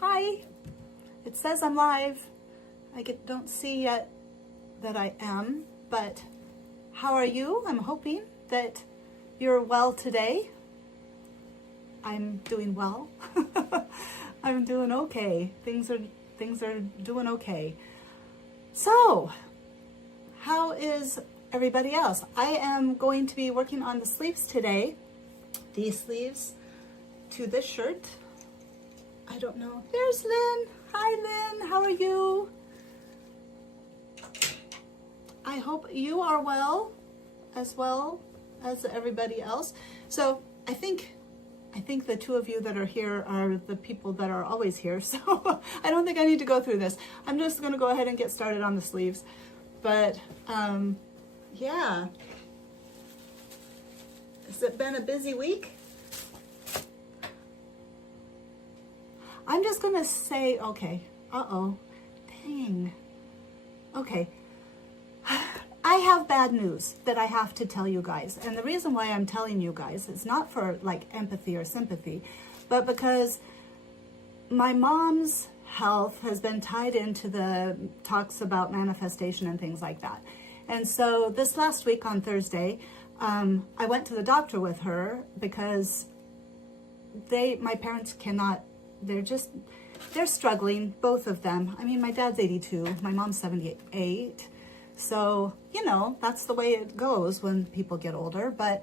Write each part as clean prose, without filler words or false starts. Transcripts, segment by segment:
Hi, it says I'm live. Don't see yet that I am, but how are you? I'm hoping that you're well today. I'm doing well. I'm doing okay. Things are doing okay. So, how is everybody else? I am going to be working on the sleeves today. These sleeves to this shirt. I don't know. There's Lynn. Hi, Lynn. How are you? I hope you are well as everybody else. So I think the two of you that are here are the people that are always here. So I don't think I need to go through this. I'm just going to go ahead and get started on the sleeves. But yeah. Has it been a busy week? I'm just going to say, okay. Dang. Okay. I have bad news that I have to tell you guys. And the reason why I'm telling you guys is not for like empathy or sympathy, but because my mom's health has been tied into the talks about manifestation and things like that. And so this last week on Thursday, I went to the doctor with her because my parents cannot, they're struggling, both of them. I mean, my dad's 82, my mom's 78. So, that's the way it goes when people get older. But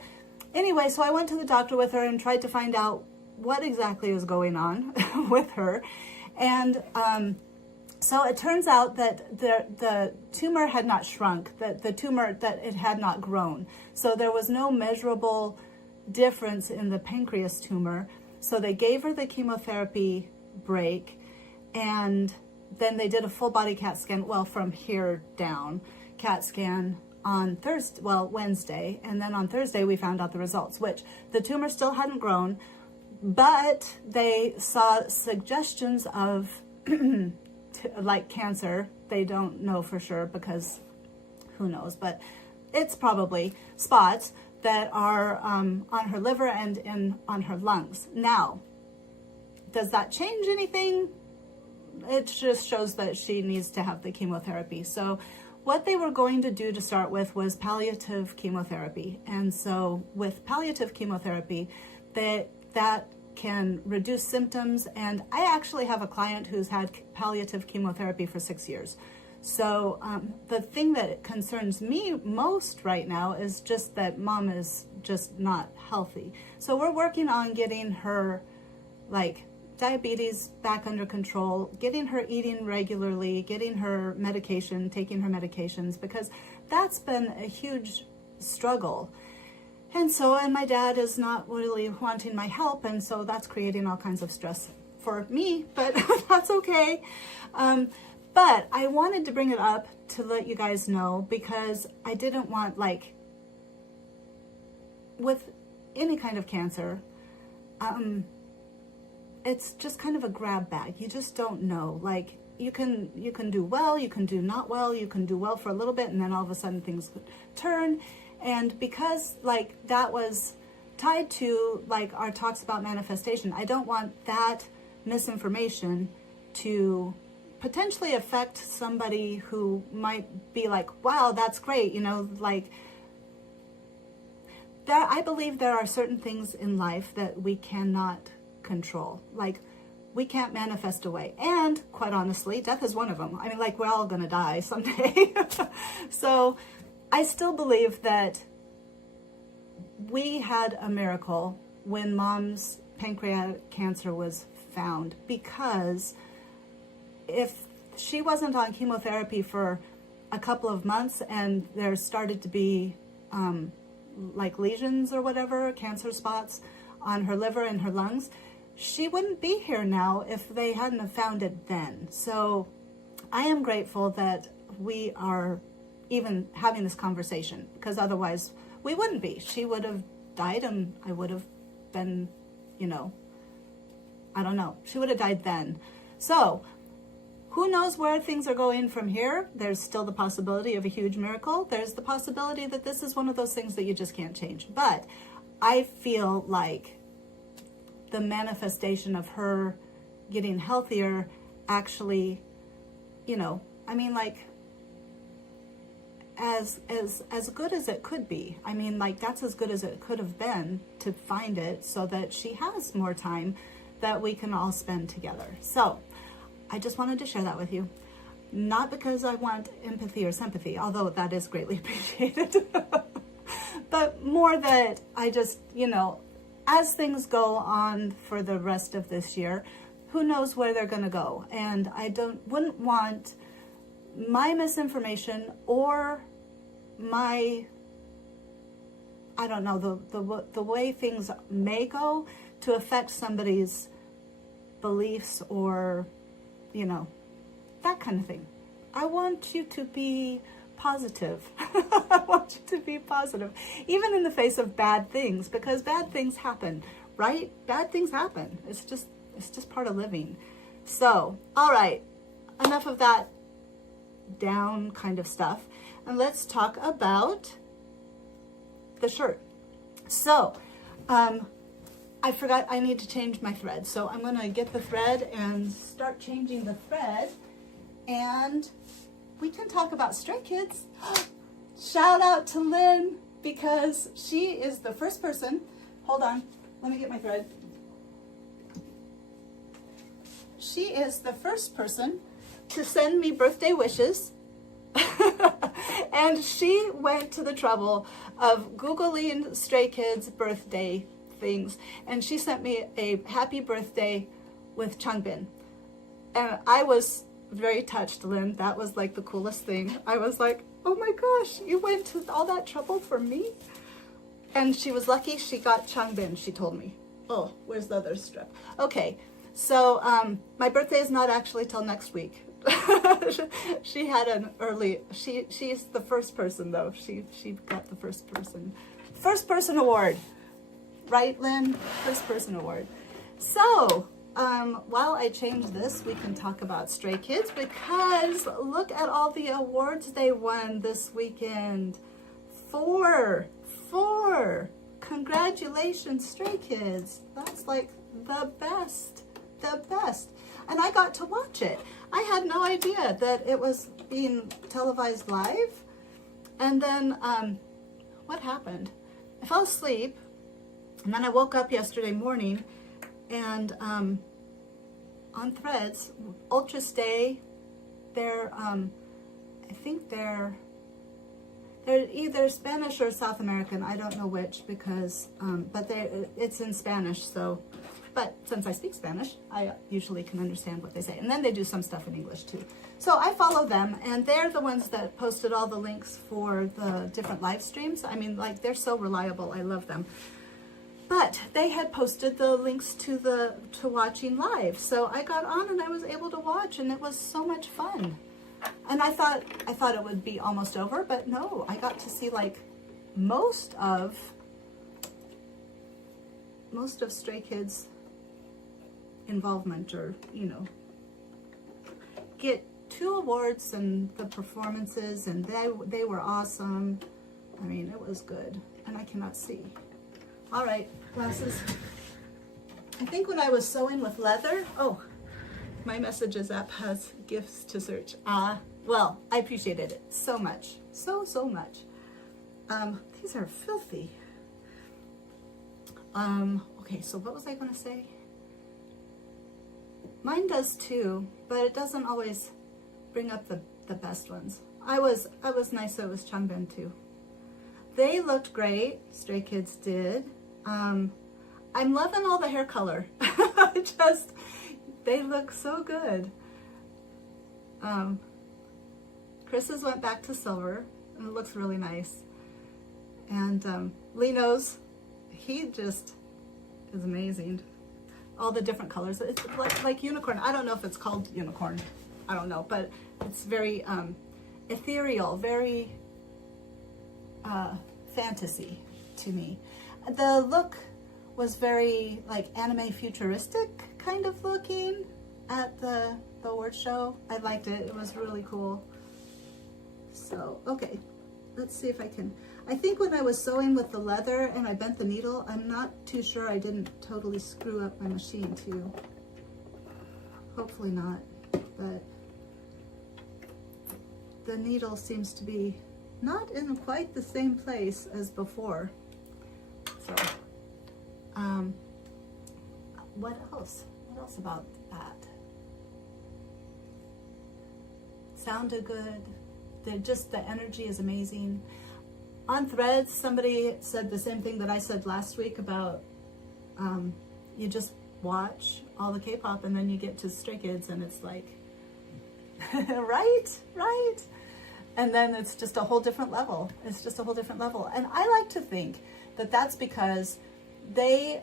anyway, so I went to the doctor with her and tried to find out what exactly was going on with her. And so it turns out that the tumor had not shrunk, that the tumor, that it had not grown. So there was no measurable difference in the pancreas tumor. So they gave her the chemotherapy break, and then they did a full body CAT scan, well, from here down, CAT scan on Wednesday. And then on Thursday, we found out the results, which the tumor still hadn't grown, but they saw suggestions of like cancer. They don't know for sure because who knows, but it's probably spots that are on her liver and on her lungs. Now, does that change anything? It just shows that she needs to have the chemotherapy. So what they were going to do to start with was palliative chemotherapy. And so with palliative chemotherapy, that can reduce symptoms. And I actually have a client who's had palliative chemotherapy for 6 years. So the thing that concerns me most right now is just that mom is just not healthy. So we're working on getting her diabetes back under control, getting her eating regularly, getting her medication, taking her medications, because that's been a huge struggle. And my dad is not really wanting my help, and so that's creating all kinds of stress for me, but that's okay. But I wanted to bring it up to let you guys know, because I didn't want, with any kind of cancer, it's just kind of a grab bag. You just don't know. You can do well, you can do not well, you can do well for a little bit, and then all of a sudden things turn. And because that was tied to our talks about manifestation, I don't want that misinformation to potentially affect somebody who might be wow, that's great, I believe there are certain things in life that we cannot control. We can't manifest away. And quite honestly, death is one of them. I mean, we're all gonna die someday. So I still believe that we had a miracle when mom's pancreatic cancer was found, because if she wasn't on chemotherapy for a couple of months and there started to be lesions or whatever, cancer spots on her liver and her lungs, she wouldn't be here now if they hadn't have found it then. So I am grateful that we are even having this conversation, because otherwise we wouldn't be. She would have died and I would have been, I don't know. She would have died then. So who knows where things are going from here? There's still the possibility of a huge miracle. There's the possibility that this is one of those things that you just can't change. But I feel like the manifestation of her getting healthier actually, you know, I mean, like, as good as it could be. I mean, like, that's as good as it could have been to find it so that she has more time that we can all spend together. So I just wanted to share that with you. Not because I want empathy or sympathy, although that is greatly appreciated, but more that I just, you know, as things go on for the rest of this year, who knows where they're going to go. And I wouldn't want my misinformation or my, I don't know, the way things may go to affect somebody's beliefs or, you know, that kind of thing. I want you to be positive. I want you to be positive, even in the face of bad things, because bad things happen, right? Bad things happen. It's just part of living. So, all right, enough of that down kind of stuff, and let's talk about the shirt. So, I forgot I need to change my thread, so I'm going to get the thread and start changing the thread, and we can talk about Stray Kids. Shout out to Lynn, because she is the first person. Hold on, let me get my thread. She is the first person to send me birthday wishes. And she went to the trouble of Googling Stray Kids birthday things, and she sent me a happy birthday with Changbin. And I was very touched, Lynn. That was like the coolest thing. I was like, oh my gosh, you went to all that trouble for me? And she was lucky she got Changbin, she told me. Oh, where's the other strip? Okay, so my birthday is not actually till next week. She had an early, she's the first person though. She got the first person award. Right, Lynn? First person award. So, while I change this, we can talk about Stray Kids, because look at all the awards they won this weekend. Four. Congratulations, Stray Kids. That's like the best. And I got to watch it. I had no idea that it was being televised live. And then, what happened? I fell asleep, and then I woke up yesterday morning, and on Threads, Ultra Stay, they're, I think they're either Spanish or South American. I don't know which, because, but it's in Spanish, so, but since I speak Spanish, I usually can understand what they say. And then they do some stuff in English too. So I follow them, and they're the ones that posted all the links for the different live streams. I mean, like, they're so reliable. I love them. But they had posted the links to watching live. So I got on and I was able to watch, and it was so much fun. And I thought it would be almost over, but no, I got to see like most of Stray Kids' involvement, or, you know, get 2 awards and the performances, and they were awesome. I mean, it was good, and I cannot see. All right, glasses. I think when I was sewing with leather, oh, my Messages app has gifts to search. Well, I appreciated it so much, so much. These are filthy. Okay, so what was I gonna say? Mine does too, but it doesn't always bring up the best ones. I was nice that it was Changbin too. They looked great, Stray Kids did. I'm loving all the hair color. They look so good. Chris's went back to silver, and it looks really nice. And Lino's, he just is amazing. All the different colors. It's like unicorn. I don't know if it's called unicorn. I don't know, but it's very ethereal, very fantasy to me. The look was very like anime futuristic kind of looking at the award show. I liked it. It was really cool. So, okay, let's see if I can. I think when I was sewing with the leather and I bent the needle, I'm not too sure I didn't totally screw up my machine too. hopefully not, but the needle seems to be not in quite the same place as before. So, what else? What else about that? Sounded good. The energy is amazing. On Threads, somebody said the same thing that I said last week about you just watch all the K-pop and then you get to Stray Kids and it's like, right? And then it's just a whole different level. It's just a whole different level. And I like to think that that's because they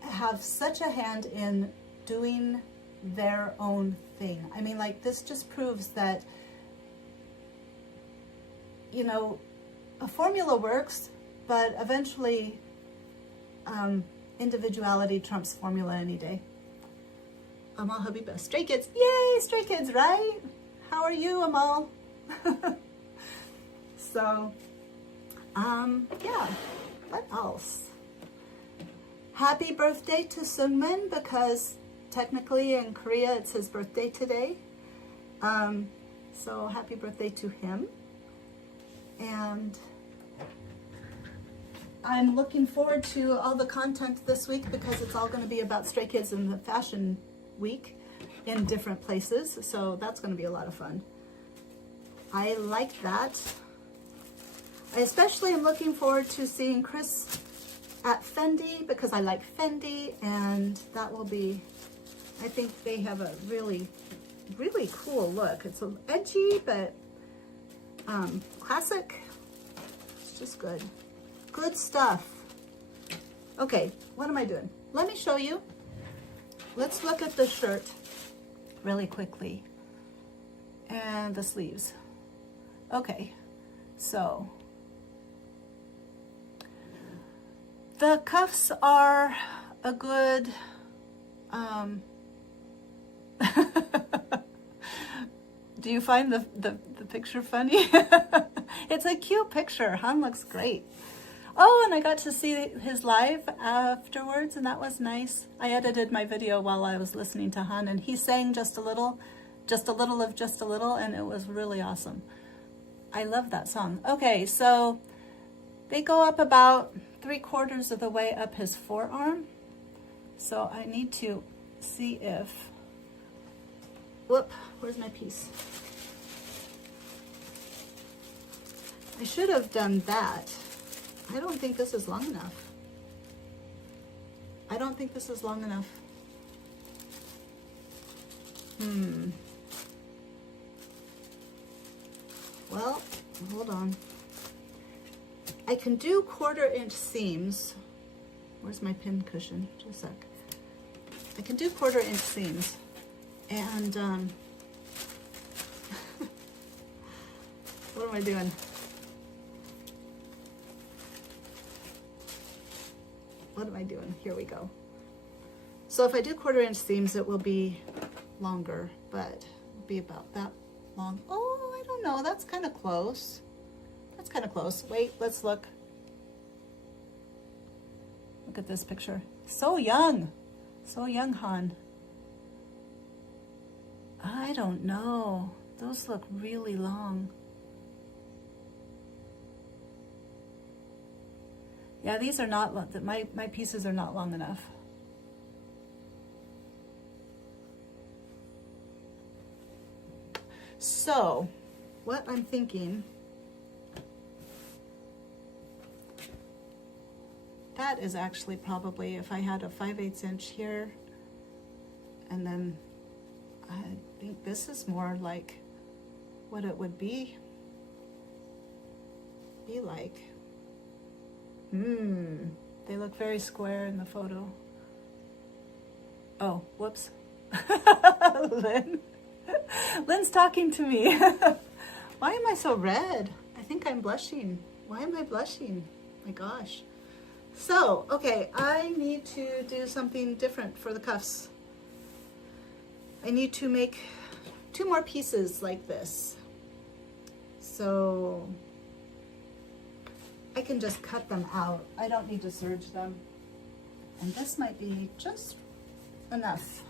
have such a hand in doing their own thing. I mean, like, this just proves that, you know, a formula works, but eventually individuality trumps formula any day. Amal Habiba, Stray Kids. Yay, Stray Kids, right? How are you, Amal? So, yeah, what else? Happy birthday to Seungmin, because technically in Korea it's his birthday today. So happy birthday to him. And I'm looking forward to all the content this week because it's all going to be about Stray Kids in the fashion week in different places. So that's going to be a lot of fun. I like that. I especially am looking forward to seeing Chris at Fendi because I like Fendi, and that will be, I think they have a really, really cool look. It's edgy, but classic. It's just good. Good stuff. Okay, what am I doing? Let me show you. Let's look at the shirt really quickly. And the sleeves. Okay, so the cuffs are a good, do you find the picture funny? It's a cute picture. Han looks great. Oh, and I got to see his live afterwards, and that was nice. I edited my video while I was listening to Han, and he sang just a little of Just a Little, and it was really awesome. I love that song. Okay, so they go up about 3/4 of the way up his forearm. So I need to see if, whoop, where's my piece? I should have done that. I don't think this is long enough. I don't think this is long enough. Well, hold on. I can do 1/4-inch seams. Where's my pin cushion? Just a sec. I can do 1/4-inch seams. And, what am I doing? What am I doing? Here we go. So if I do 1/4-inch seams, it will be longer, but it'll be about that long. Oh, I don't know. That's kind of close. That's kind of close. Wait, let's look. Look at this picture. So young. So young, Han. I don't know. Those look really long. Yeah, these are not, my pieces are not long enough. So, what I'm thinking, that is actually probably, if I had a 5/8 inch here, and then I think this is more like what it would be like. They look very square in the photo. Oh, whoops. Lynn's talking to me. Why am I so red? I think I'm blushing. Why am I blushing? My gosh. So, okay, I need to do something different for the cuffs. I need to make 2 more pieces like this. So I can just cut them out. I don't need to serge them. And this might be just enough.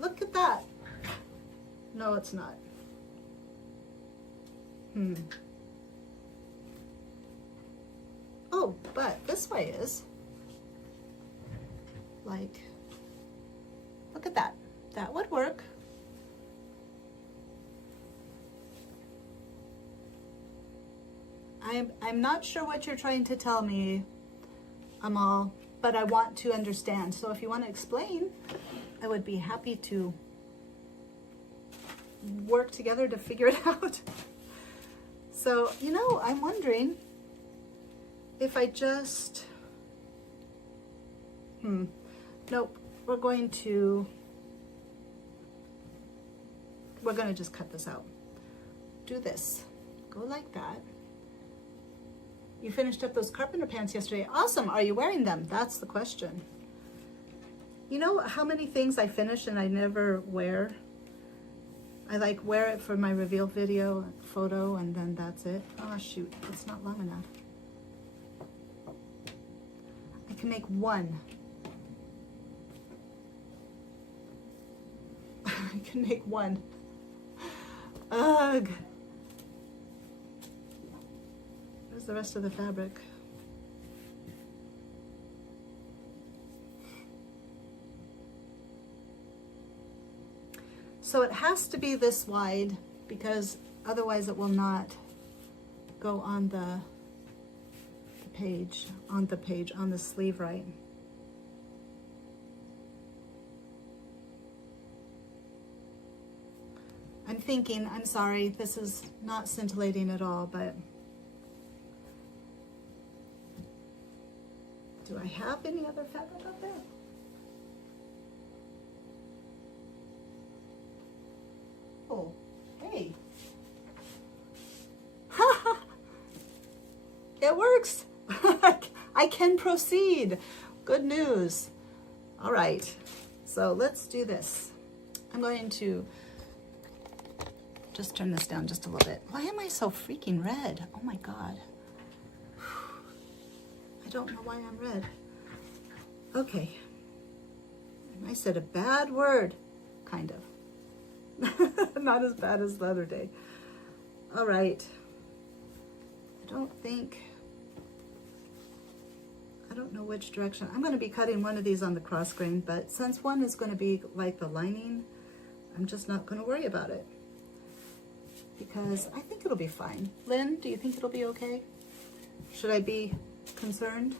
Look at that. No, it's not. Oh, but this way is. Like, look at that. That would work. I'm not sure what you're trying to tell me, Amal, but I want to understand. So if you want to explain, I would be happy to work together to figure it out. So, you know, I'm wondering if I just, nope, we're going to just cut this out. Do this, go like that. You finished up those carpenter pants yesterday. Awesome, are you wearing them? That's the question. You know how many things I finish and I never wear? I like wear it for my reveal video, photo, and then that's it. Oh shoot, it's not long enough. I can make one. I can make one. Ugh. Where's the rest of the fabric? So it has to be this wide because otherwise it will not go on the page, on the sleeve right. I'm thinking, I'm sorry, this is not scintillating at all, but do I have any other fabric up there? Oh, hey. It works. I can proceed. Good news. All right, so let's do this. I'm going to just turn this down just a little bit. Why am I so freaking red? Oh my God. I don't know why I'm red. Okay. I said a bad word, kind of. Not as bad as the other day. All right. I don't know which direction. I'm going to be cutting one of these on the cross grain, but since one is going to be like the lining, I'm just not going to worry about it because I think it'll be fine. Lynn, do you think it'll be okay? Should I be concerned?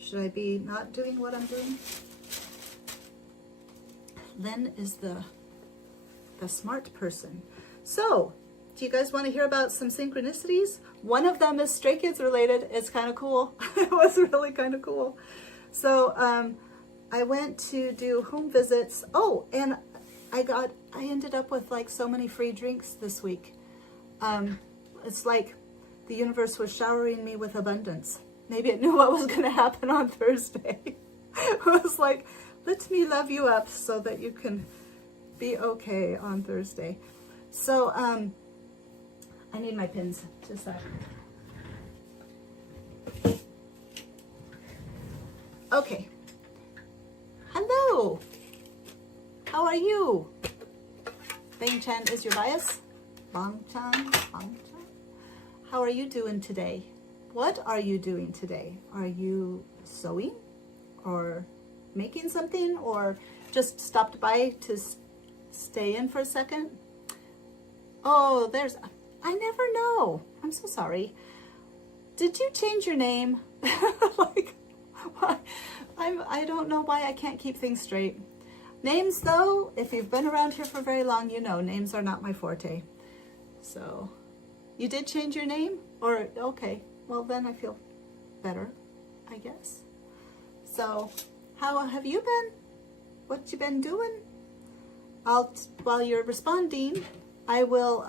Should I be not doing what I'm doing? Lynn is the smart person. So, do you guys want to hear about some synchronicities? One of them is Stray Kids related. It's kind of cool. It was really kind of cool. So I went to do home visits. Oh, and I ended up with like so many free drinks this week. It's like the universe was showering me with abundance. Maybe it knew what was going to happen on Thursday. It was like, let me love you up so that you can be okay on Thursday. So I need my pins, just a sec. Okay. Hello. How are you? Bang Chan is your bias. Bang Chan. How are you doing today? What are you doing today? Are you sewing or making something or just stopped by to stay in for a second? Oh, I never know. I'm so sorry. Did you change your name? Like, why? I don't know why I can't keep things straight. Names, though, if you've been around here for very long, you know names are not my forte. So, you did change your name? Or, okay, well then I feel better, I guess. So, how have you been? What you been doing? While you're responding, I will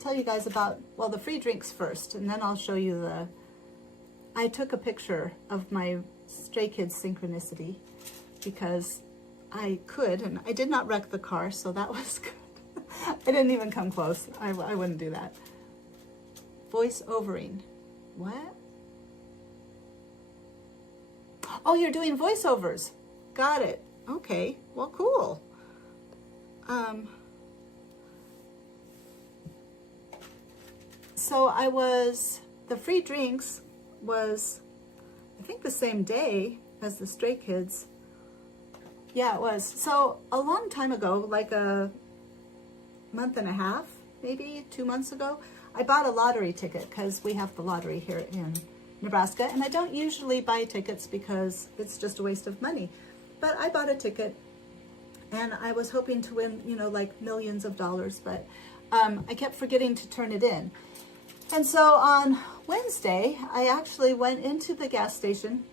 tell you guys about, well, the free drinks first, and then I'll show you I took a picture of my Stray Kids synchronicity because I could, and I did not wreck the car, so that was good. I didn't even come close. I wouldn't do that. Voice overing. What? Oh, you're doing voiceovers. Got it. Okay, well, cool. So the free drinks was, I think, the same day as the Stray Kids. Yeah, it was. So a long time ago, like a month and a half, maybe 2 months ago, I bought a lottery ticket because we have the lottery here in Nebraska, and I don't usually buy tickets because it's just a waste of money. But I bought a ticket, and I was hoping to win, like millions of dollars, but I kept forgetting to turn it in. And so on Wednesday, I actually went into the gas station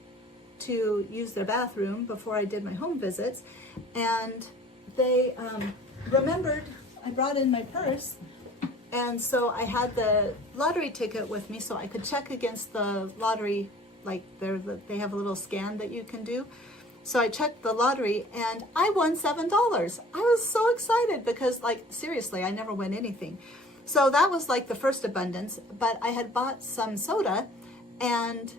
to use their bathroom before I did my home visits, and they remembered I brought in my purse, and so I had the lottery ticket with me so I could check against the lottery, like they have a little scan that you can do. So I checked the lottery and I won $7. I was so excited because, like, seriously, I never win anything. So that was like the first abundance, but I had bought some soda and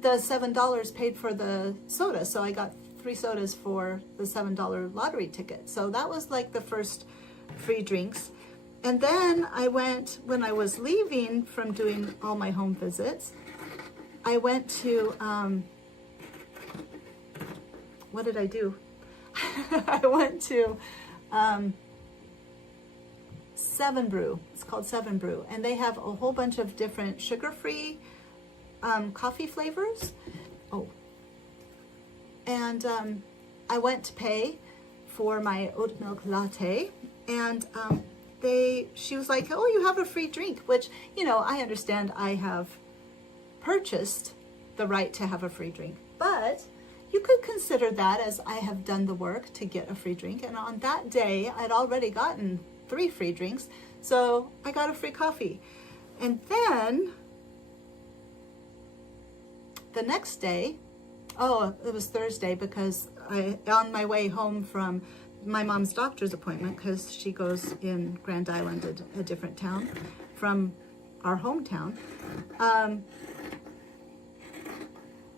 the $7 paid for the soda. So I got 3 sodas for the $7 lottery ticket. So that was like the first free drinks. And then I went, when I was leaving from doing all my home visits, I went to, what did I do? I went to Seven Brew. It's called Seven Brew. And they have a whole bunch of different sugar-free coffee flavors. Oh. And I went to pay for my oat milk latte. And she was like, oh, you have a free drink, which, I understand I have purchased the right to have a free drink. But you could consider that as I have done the work to get a free drink. And on that day, I'd already gotten 3 free drinks. So I got a free coffee. And then the next day, it was Thursday, because on my way home from my mom's doctor's appointment, because she goes in Grand Island, a different town from our hometown,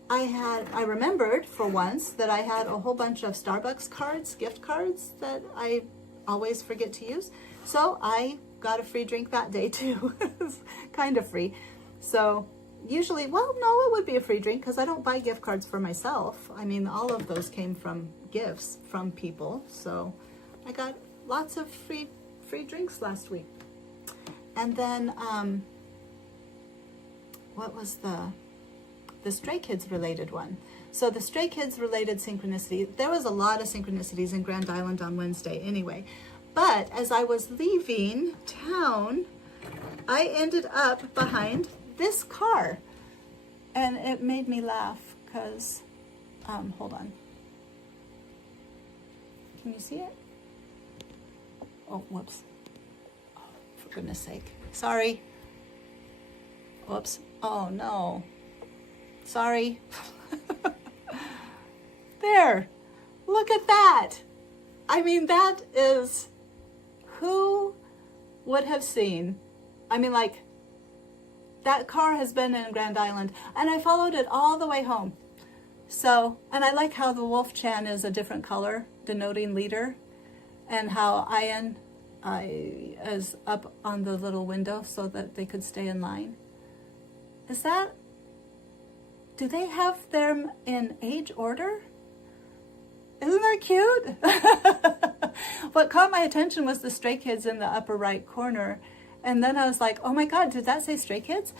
I remembered for once that I had a whole bunch of Starbucks cards, gift cards, that I always forget to use. So I got a free drink that day too. It's kind of free. So usually, it would be a free drink because I don't buy gift cards for myself. I mean, all of those came from gifts from people. So I got lots of free drinks last week. And then, what was the Stray Kids related one? So the Stray Kids related synchronicity, there was a lot of synchronicities in Grand Island on Wednesday anyway. But as I was leaving town, I ended up behind this car. And it made me laugh because, hold on. Can you see it? Oh, whoops. Oh, for goodness sake. Sorry. Whoops. Oh, no. Sorry. There. Look at that. I mean, that is, who would have seen? I mean, like, that car has been in Grand Island, and I followed it all the way home. So, and I like how the Wolf Chan is a different color, denoting leader, and how Ian is up on the little window so that they could stay in line. Do they have them in age order? Isn't that cute? What caught my attention was the Stray Kids in the upper right corner. And then I was like, oh my God, did that say Stray Kids?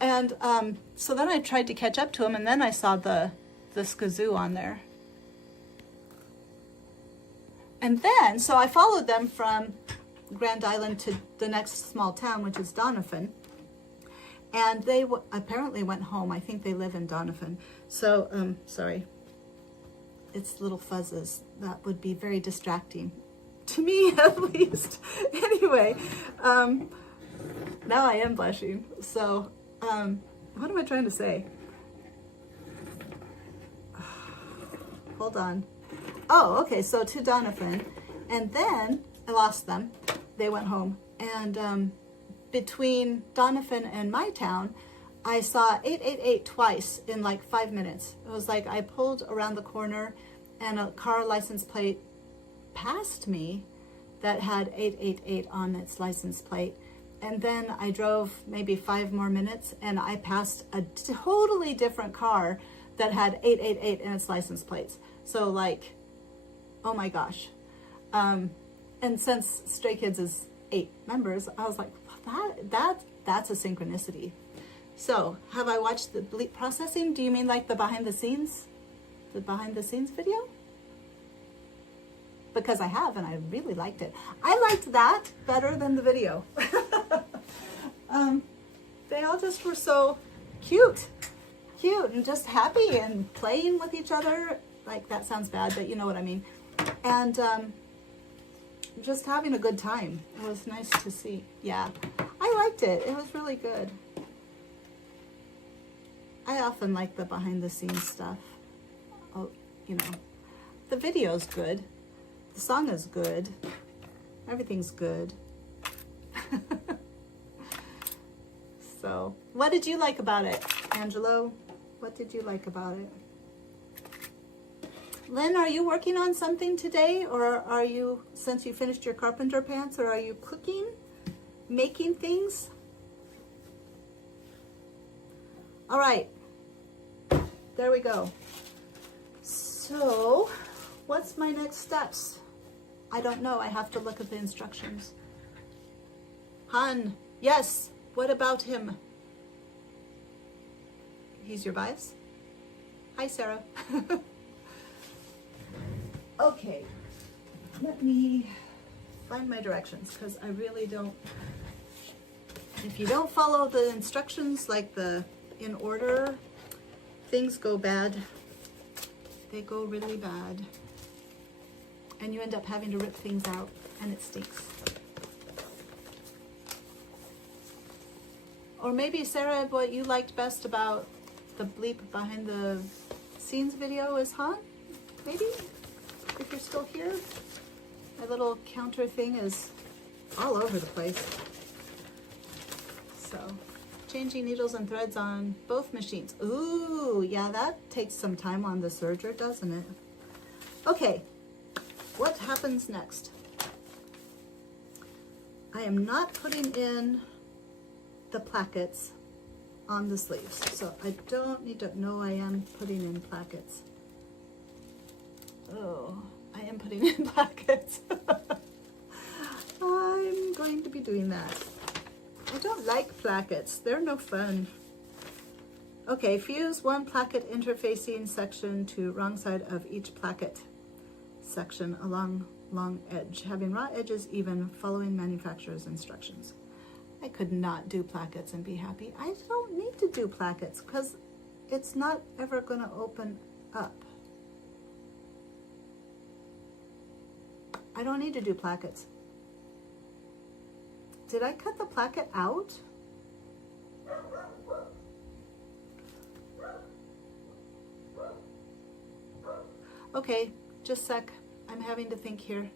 And so then I tried to catch up to them, and then I saw the Skazoo on there. And then, so I followed them from Grand Island to the next small town, which is Doniphan. And they apparently went home. I think they live in Doniphan. So, sorry. It's little fuzzes. That would be very distracting. To me, at least. Anyway, now I am blushing. So, what am I trying to say? Hold on. Oh, okay, so to Doniphan. And then I lost them. They went home. And between Doniphan and my town, I saw 888 twice in like 5 minutes. It was like I pulled around the corner and a car license plate passed me, that had 888 on its license plate. And then I drove maybe 5 more minutes and I passed a totally different car that had 888 in its license plates. So like, oh my gosh. And since Stray Kids is 8 members, I was like, that's a synchronicity. So have I watched the bleep processing? Do you mean like the behind the scenes video? Because I have, and I really liked it. I liked that better than the video. They all just were so cute and just happy and playing with each other. Like, that sounds bad, but you know what I mean. And just having a good time. It was nice to see. Yeah, I liked it. It was really good. I often like the behind the scenes stuff. Oh, you know, the video's good. The song is good. Everything's good. So, what did you like about it, Angelo? What did you like about it? Lynn, are you working on something today? Or are you, since you finished your carpenter pants, or are you cooking? Making things? All right. There we go. So, what's my next steps? I don't know. I have to look at the instructions. Han, yes. What about him? He's your bias? Hi, Sarah. Okay. Let me find my directions, because I really don't... If you don't follow the instructions, like in order, things go bad. They go really bad. And you end up having to rip things out, and it stinks. Or maybe, Sarah, what you liked best about the bleep behind the scenes video is Han? Maybe? If you're still here? My little counter thing is all over the place. So, changing needles and threads on both machines. Ooh, yeah, that takes some time on the serger, doesn't it? Okay, what happens next? I am not putting in the plackets on the sleeves, so I don't need to know I am putting in plackets. Oh, I am putting in plackets. I'm going to be doing that. I don't like plackets. They're no fun. Okay, fuse one placket interfacing section to wrong side of each placket section along long edge, having raw edges even, following manufacturer's instructions. I could not do plackets and be happy. I don't need to do plackets because it's not ever going to open up. I don't need to do plackets. Did I cut the placket out? Okay, just a sec. I'm having to think here.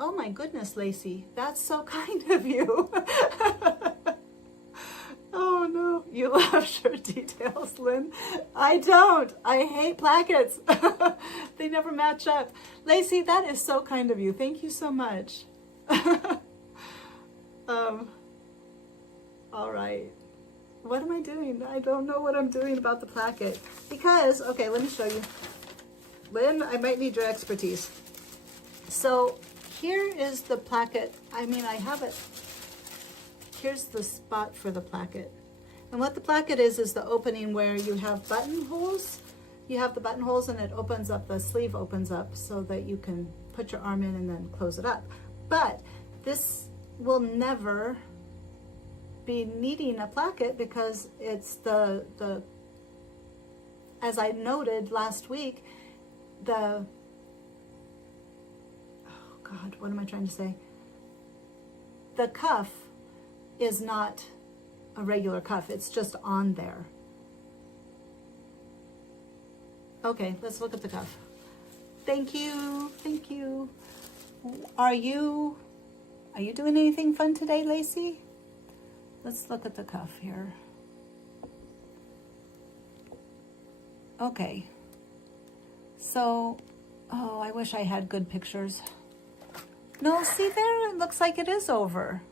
Oh my goodness, Lacey, that's so kind of you. Oh no, you love shirt details, Lynn. I don't. I hate plackets. They never match up. Lacey, that is so kind of you. Thank you so much. All right. What am I doing? I don't know what I'm doing about the placket. Because, okay, let me show you. Lynn, I might need your expertise. So here is the placket. I mean, I have it. Here's the spot for the placket. And what the placket is the opening where you have buttonholes. You have the buttonholes and it opens up, the sleeve opens up so that you can put your arm in and then close it up. But this will never be needing a placket because it's the as I noted last week, oh God, what am I trying to say? The cuff is not a regular cuff, it's just on there. Okay, let's look at the cuff. Thank you, thank you. Are you doing anything fun today, Lacey? Let's look at the cuff here. Okay. So, oh, I wish I had good pictures. No, see there, it looks like it is over.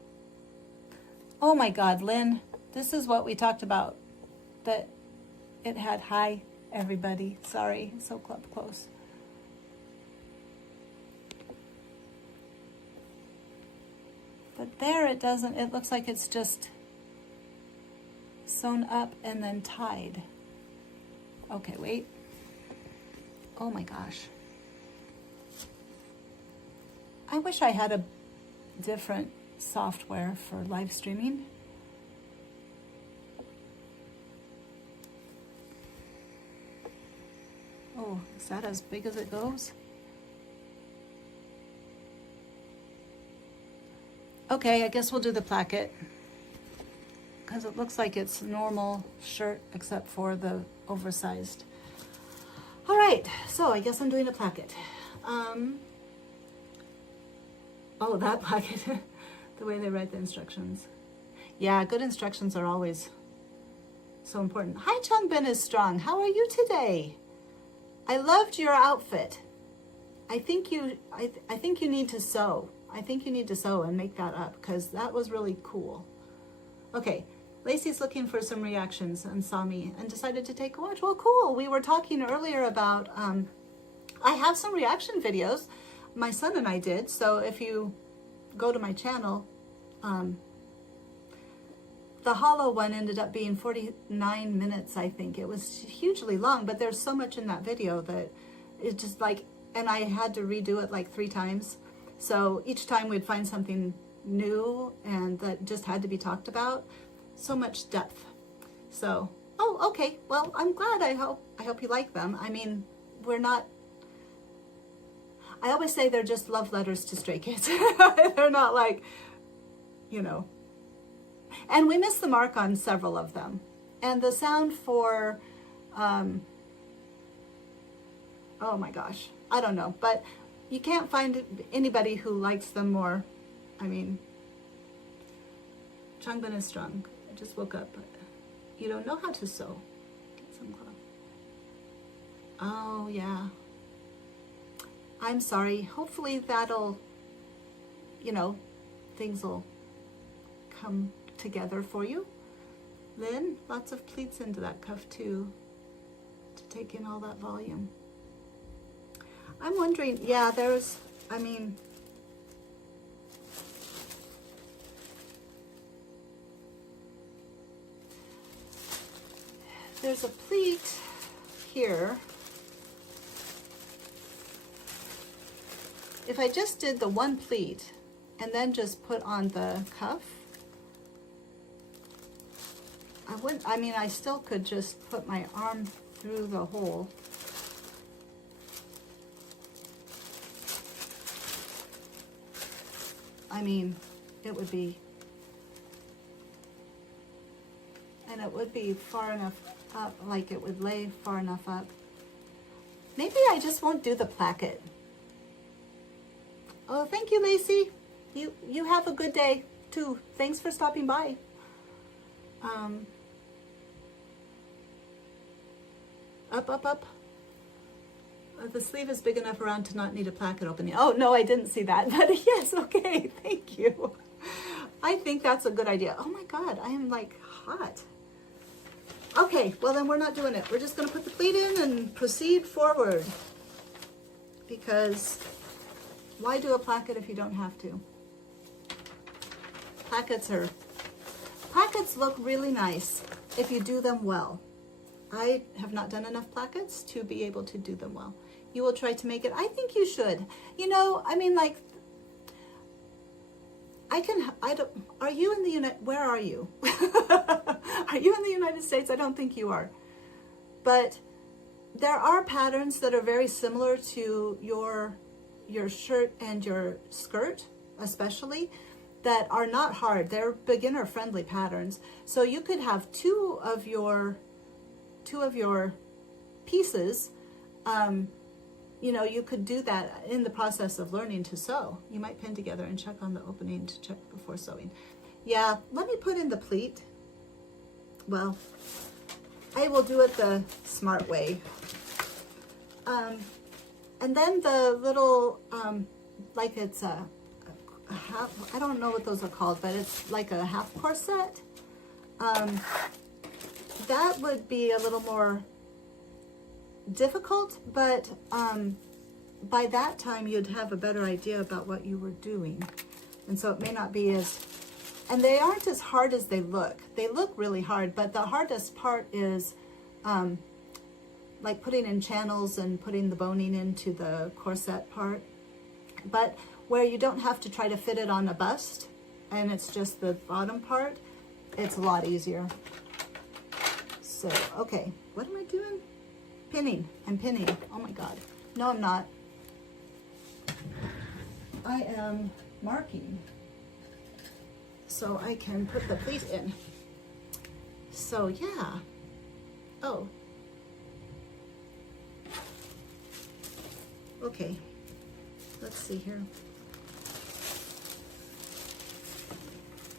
Oh my God, Lynn, this is what we talked about, that it had, hi, everybody. Sorry, so close. But there it doesn't, it looks like it's just sewn up and then tied. Okay, wait. Oh my gosh. I wish I had a different software for live streaming. Oh, is that as big as it goes? Okay, I guess we'll do the placket, because it looks like it's normal shirt except for the oversized. All right, so I guess I'm doing a placket. Oh, that placket, the way they write the instructions. Yeah, good instructions are always so important. Hi, Chungbin is strong. How are you today? I loved your outfit. I think you need to sew. I think you need to sew and make that up, because that was really cool. Okay, Lacey's looking for some reactions and saw me and decided to take a watch. Well, cool. We were talking earlier about, I have some reaction videos my son and I did. So if you go to my channel, the hollow one ended up being 49 minutes, I think. It was hugely long, but there's so much in that video that it's just like, and I had to redo it like 3 times. So each time we'd find something new and that just had to be talked about. So much depth. So, oh, okay. Well, I'm glad. I hope you like them. I mean, we're not, I always say they're just love letters to stray kids. They're not like, you know, and we missed the mark on several of them. And the sound for, oh my gosh, I don't know, but you can't find anybody who likes them more. I mean, Changbin is strong. I just woke up, but you don't know how to sew. Get some cloth. Oh, yeah. I'm sorry. Hopefully that'll, you know, things will come together for you. Lynn, lots of pleats into that cuff too, to take in all that volume. I'm wondering, yeah, there's, I mean, there's a pleat here. If I just did the one pleat and then just put on the cuff, I wouldn't, I mean, I still could just put my arm through the hole. I mean, it would be, and it would be far enough up, like it would lay far enough up. Maybe I just won't do the placket. Oh, thank you, Lacey. You have a good day too. Thanks for stopping by. Up. The sleeve is big enough around to not need a placket opening. Oh, no, I didn't see that. But yes, okay, thank you. I think that's a good idea. Oh my God, I am like hot. Okay, well then we're not doing it. We're just gonna put the pleat in and proceed forward. Because why do a placket if you don't have to? Plackets look really nice if you do them well. I have not done enough plackets to be able to do them well. You will try to make it. I think you should. You know, I mean, like, are you in the where are you? Are you in the United States? I don't think you are. But there are patterns that are very similar to your shirt and your skirt, especially, that are not hard. They're beginner-friendly patterns. So you could have two of your pieces, you know, you could do that in the process of learning to sew. You might pin together and check on the opening to check before sewing. Yeah, let me put in the pleat. Well, I will do it the smart way. And then the little, like it's a a half, I don't know what those are called, but it's like a half corset. That would be a little more difficult, but by that time you'd have a better idea about what you were doing. And so it may not be as, and they aren't as hard as they look. They look really hard, but the hardest part is like putting in channels and putting the boning into the corset part. But where you don't have to try to fit it on a bust and it's just the bottom part, it's a lot easier. So, okay, what am I doing? Pinning. I'm pinning. Oh my God. No, I'm not. I am marking so I can put the pleat in. So yeah. Oh. Okay. Let's see here.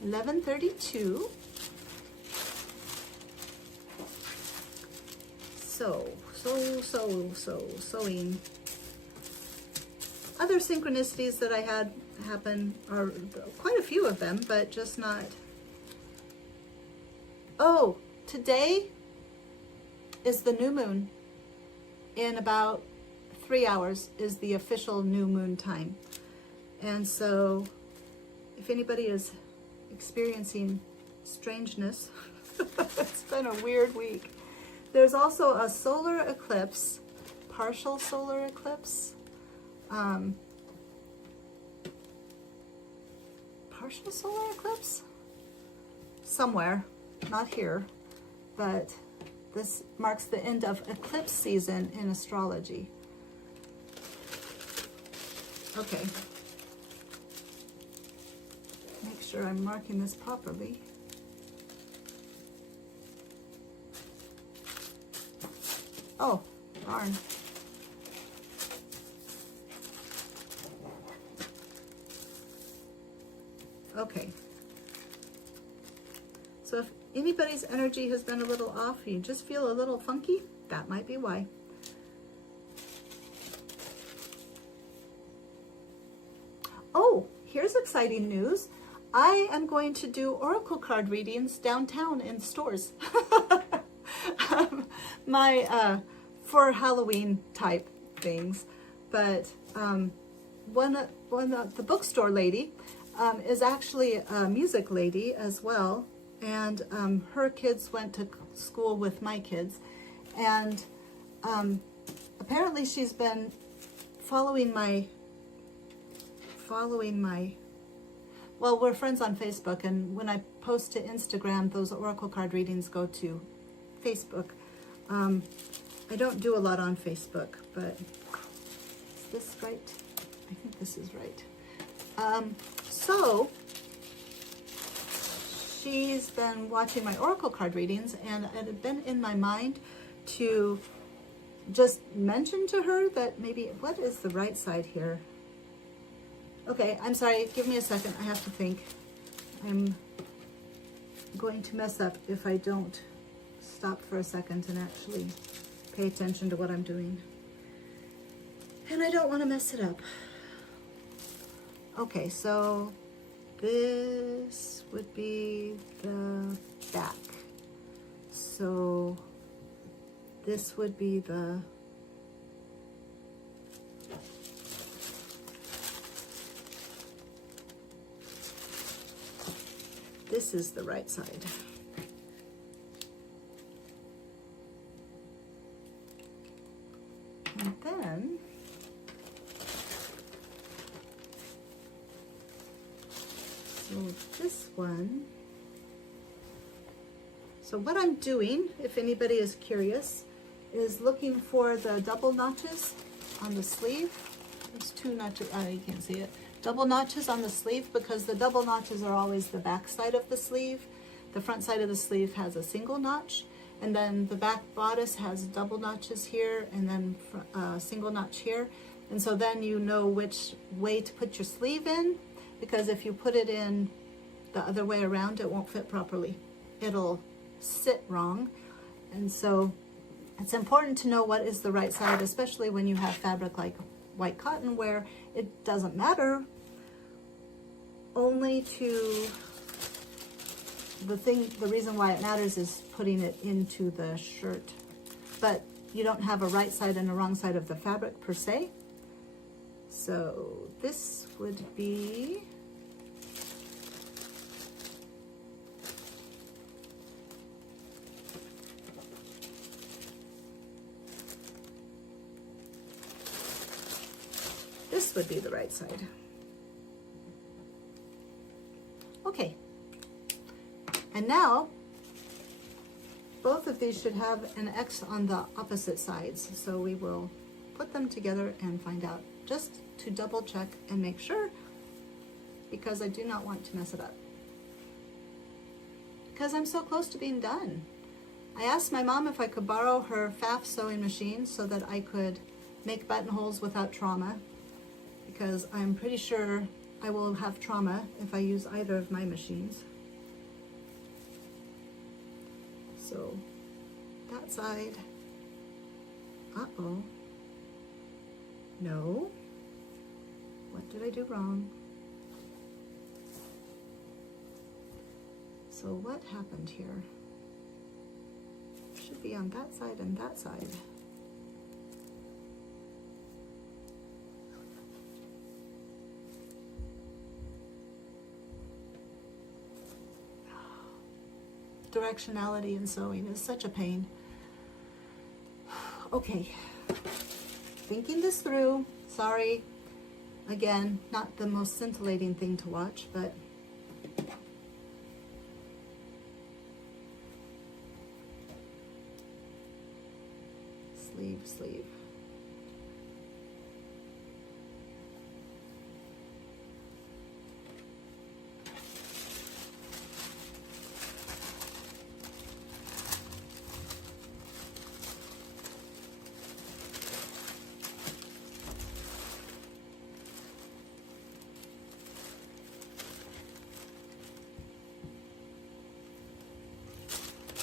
11:32. Sewing. Other synchronicities that I had happen are quite a few of them, but just not. Oh, today is the new moon. In about 3 hours is the official new moon time. And so if anybody is experiencing strangeness, it's been a weird week. There's also a solar eclipse, partial solar eclipse. Partial solar eclipse? Somewhere, not here, but this marks the end of eclipse season in astrology. Okay. Make sure I'm marking this properly. Oh, darn. Okay. So if anybody's energy has been a little off, you just feel a little funky, that might be why. Oh, here's exciting news. I am going to do oracle card readings downtown in stores. For Halloween type things. But the bookstore lady is actually a music lady as well. And her kids went to school with my kids. And apparently she's been following my, well, we're friends on Facebook, and when I post to Instagram, those oracle card readings go to Facebook. I don't do a lot on Facebook, but is this right? I think this is right. So she's been watching my oracle card readings, and it had been in my mind to just mention to her that maybe, what is the right side here? Okay, I'm sorry, give me a second, I have to think. I'm going to mess up if I don't stop for a second and actually pay attention to what I'm doing. And I don't want to mess it up. Okay, so this would be the back. So this would be the this is the right side. And then so this one, so what I'm doing, if anybody is curious, is looking for the double notches on the sleeve. There's two notches, you can't see it. Double notches on the sleeve, because the double notches are always the back side of the sleeve. The front side of the sleeve has a single notch, and then the back bodice has double notches here, and then a single notch here. And so then you know which way to put your sleeve in, because if you put it in the other way around, it won't fit properly. It'll sit wrong. And so it's important to know what is the right side, especially when you have fabric like white cotton, where it doesn't matter only to the reason why it matters is putting it into the shirt. But you don't have a right side and a wrong side of the fabric per se. So this would be the right side. Okay. And now both of these should have an X on the opposite sides. So we will put them together and find out, just to double check and make sure, because I do not want to mess it up. Because I'm so close to being done. I asked my mom if I could borrow her Pfaff sewing machine so that I could make buttonholes without trauma, because I'm pretty sure I will have trauma if I use either of my machines. So that side, uh-oh, no, what did I do wrong? So what happened here? Should be on that side and that side. Directionality in sewing is such a pain. Okay, thinking this through. Sorry, again, not the most scintillating thing to watch, but sleeve.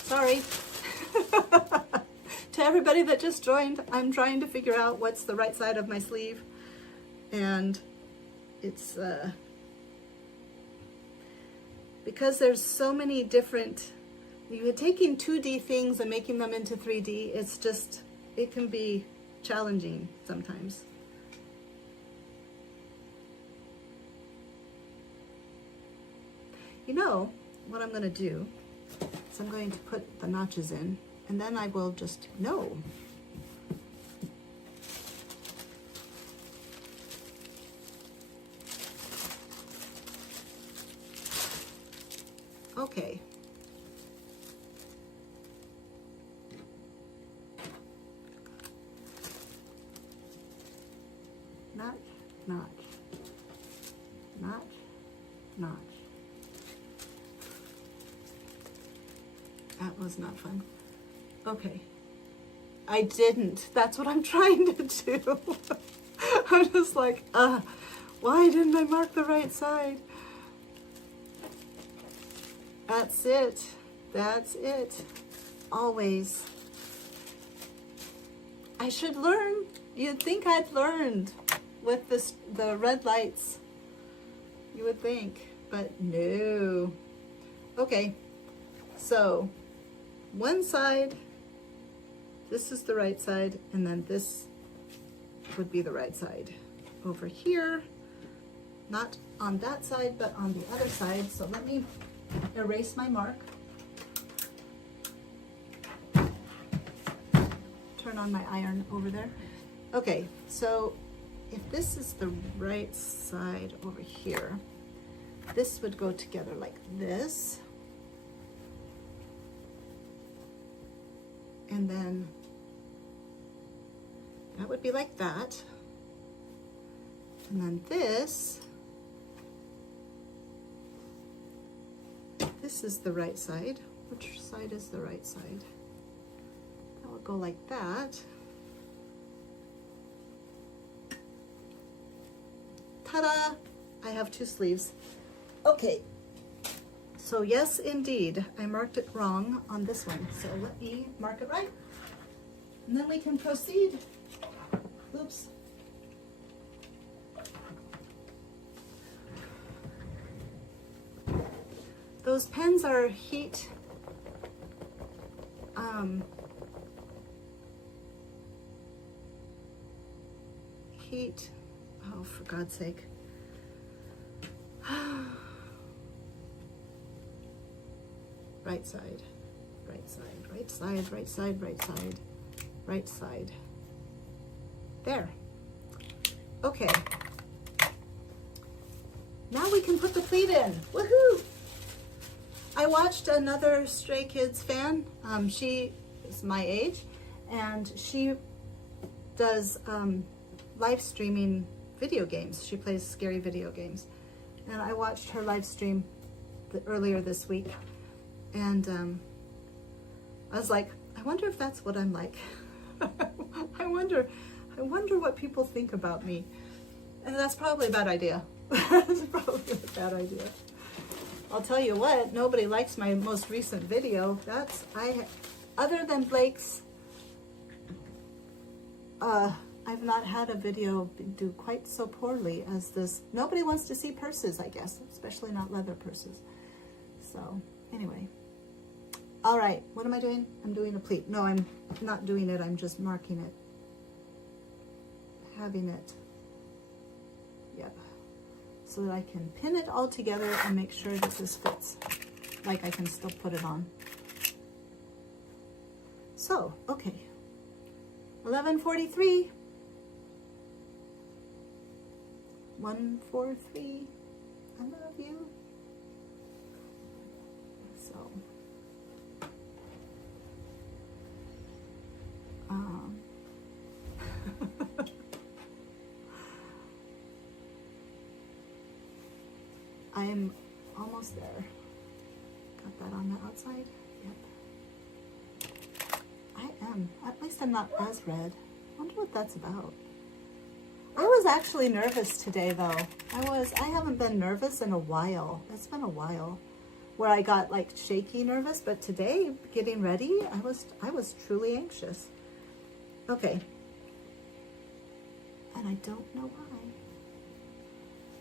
Sorry. To everybody that just joined, I'm trying to figure out what's the right side of my sleeve. And it's because there's so many different, you're taking 2D things and making them into 3D, it's just, it can be challenging sometimes. You know what I'm going to do? So I'm going to put the notches in, and then I will just know. Okay. Notch, notch, notch, notch. That was not fun. Okay. I didn't. That's what I'm trying to do. I'm just like, why didn't I mark the right side? That's it. That's it. Always. I should learn. You'd think I'd learned with the red lights. You would think, but no. Okay. So one side, this is the right side, and then this would be the right side. Over here, not on that side, but on the other side. So let me erase my mark. Turn on my iron over there. Okay, so if this is the right side over here, this would go together like this. And then that would be like that. And then this is the right side. Which side is the right side? That would go like that. Ta-da! I have two sleeves. Okay. So yes, indeed, I marked it wrong on this one. So let me mark it right. And then we can proceed. Oops. those pens are heat, oh, for God's sake. Right side, right side, right side, right side, right side, right side. There. Okay. Now we can put the pleat in. Woohoo! I watched another Stray Kids fan. She is my age, and she does live streaming video games. She plays scary video games. And I watched her live stream earlier this week, and I was like, I wonder if that's what I'm like. I wonder what people think about me. And that's probably a bad idea. That's probably a bad idea. I'll tell you what, nobody likes my most recent video. Other than Blake's, I've not had a video do quite so poorly as this. Nobody wants to see purses, I guess, especially not leather purses. So, anyway. All right, what am I doing? I'm doing a pleat. No, I'm not doing it. I'm just marking it. Having it. Yep. So that I can pin it all together and make sure that this fits. Like I can still put it on. So, okay. 11:43. 143. I love you. So. I am almost there. Got that on the outside? Yep. I am. At least I'm not as red. I wonder what that's about. I was actually nervous today though. I haven't been nervous in a while. It's been a while where I got like shaky nervous, but today getting ready, I was truly anxious. Okay. And I don't know why.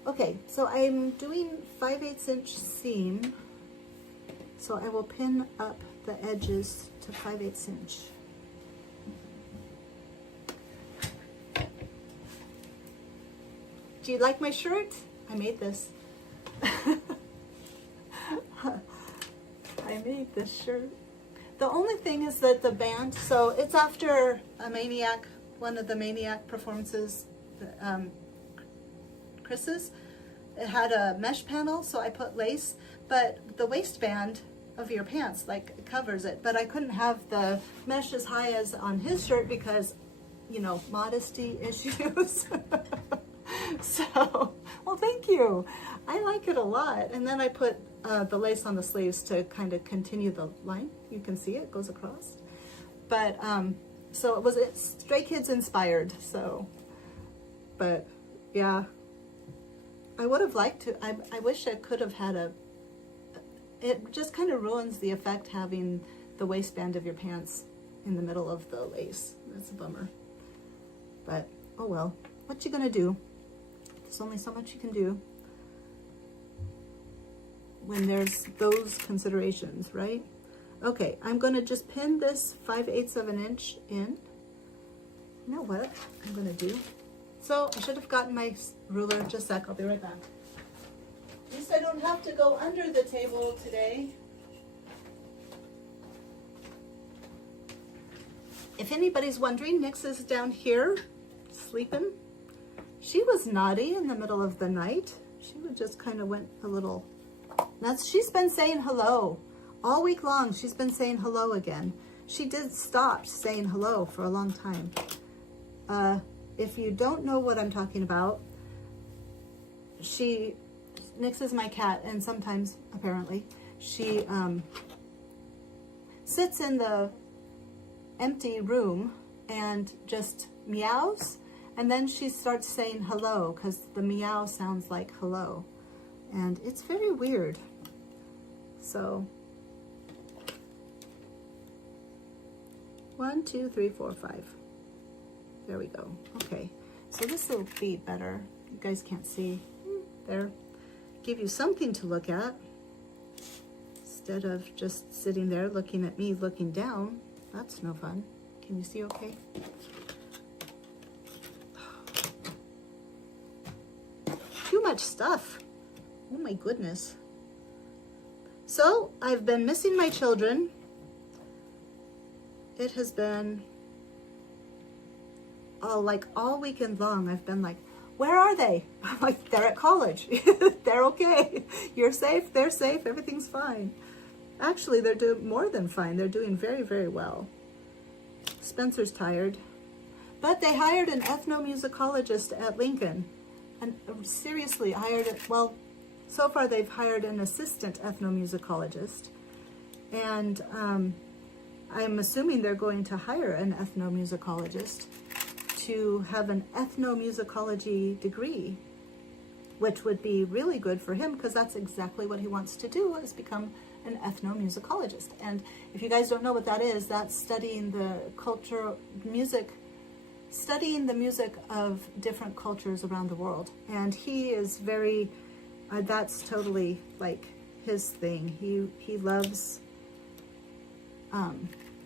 Okay, so I'm doing 5/8 inch seam. So I will pin up the edges to 5/8 inch. Do you like my shirt? I made this. I made this shirt. The only thing is that the band, so it's after a Maniac, one of the Maniac performances, Chris's. It had a mesh panel, so I put lace, but the waistband of your pants like covers it, but I couldn't have the mesh as high as on his shirt because, you know, modesty issues. So, well, thank you. I like it a lot. And then I put the lace on the sleeves to kind of continue the line. You can see it goes across. But, so it's Stray Kids inspired. So, but yeah, I would have liked to, I wish I could have had it just kind of ruins the effect having the waistband of your pants in the middle of the lace. That's a bummer. But, oh well, what you gonna do? There's only so much you can do when there's those considerations, right? Okay, I'm going to just pin this 5/8 of an inch in. You know what I'm going to do? So I should have gotten my ruler. Just a sec, I'll be right back. At least I don't have to go under the table today. If anybody's wondering, Nix is down here sleeping. She was naughty in the middle of the night. She would just kind of went a little nuts. She's been saying hello all week long. She's been saying hello again. She did stop saying hello for a long time. If you don't know what I'm talking about, Nix is my cat, and sometimes, apparently, she sits in the empty room and just meows. And then she starts saying hello because the meow sounds like hello. And it's very weird. So, 1, 2, 3, 4, 5. There we go. Okay. So this will be better. You guys can't see. There. Give you something to look at. instead of just sitting there looking at me looking down. That's no fun. Can you see okay? Too much stuff. Oh my goodness. So I've been missing my children. It has been all weekend long. I've been like, where are they? I'm like, they're at college. They're okay. You're safe. They're safe. Everything's fine. Actually, they're doing more than fine. They're doing very, very well. Spencer's tired. But they hired an ethnomusicologist at Lincoln. And seriously, well, so far they've hired an assistant ethnomusicologist. And I'm assuming they're going to hire an ethnomusicologist to have an ethnomusicology degree, which would be really good for him because that's exactly what he wants to do, is become an ethnomusicologist. And if you guys don't know what that is, that's studying the music of different cultures around the world. And he is very, that's totally like his thing. He loves,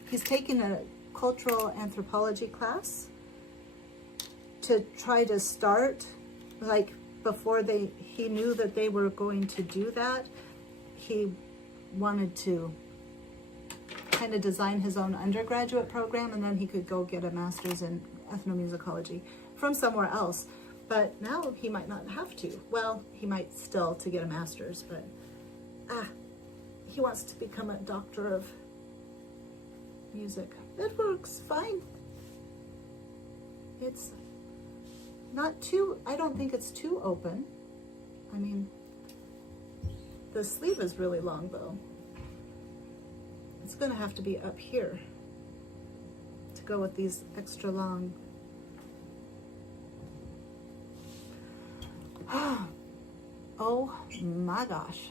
he's taking a cultural anthropology class to try to start, like before he knew that they were going to do that, he wanted to kind of design his own undergraduate program, and then he could go get a master's in ethnomusicology from somewhere else. But now he might not have to. Well, he might still to get a master's, but he wants to become a doctor of music. It works fine. It's not too, I don't think it's too open. I mean, the sleeve is really long though. It's gonna have to be up here to go with these extra long. Oh my gosh.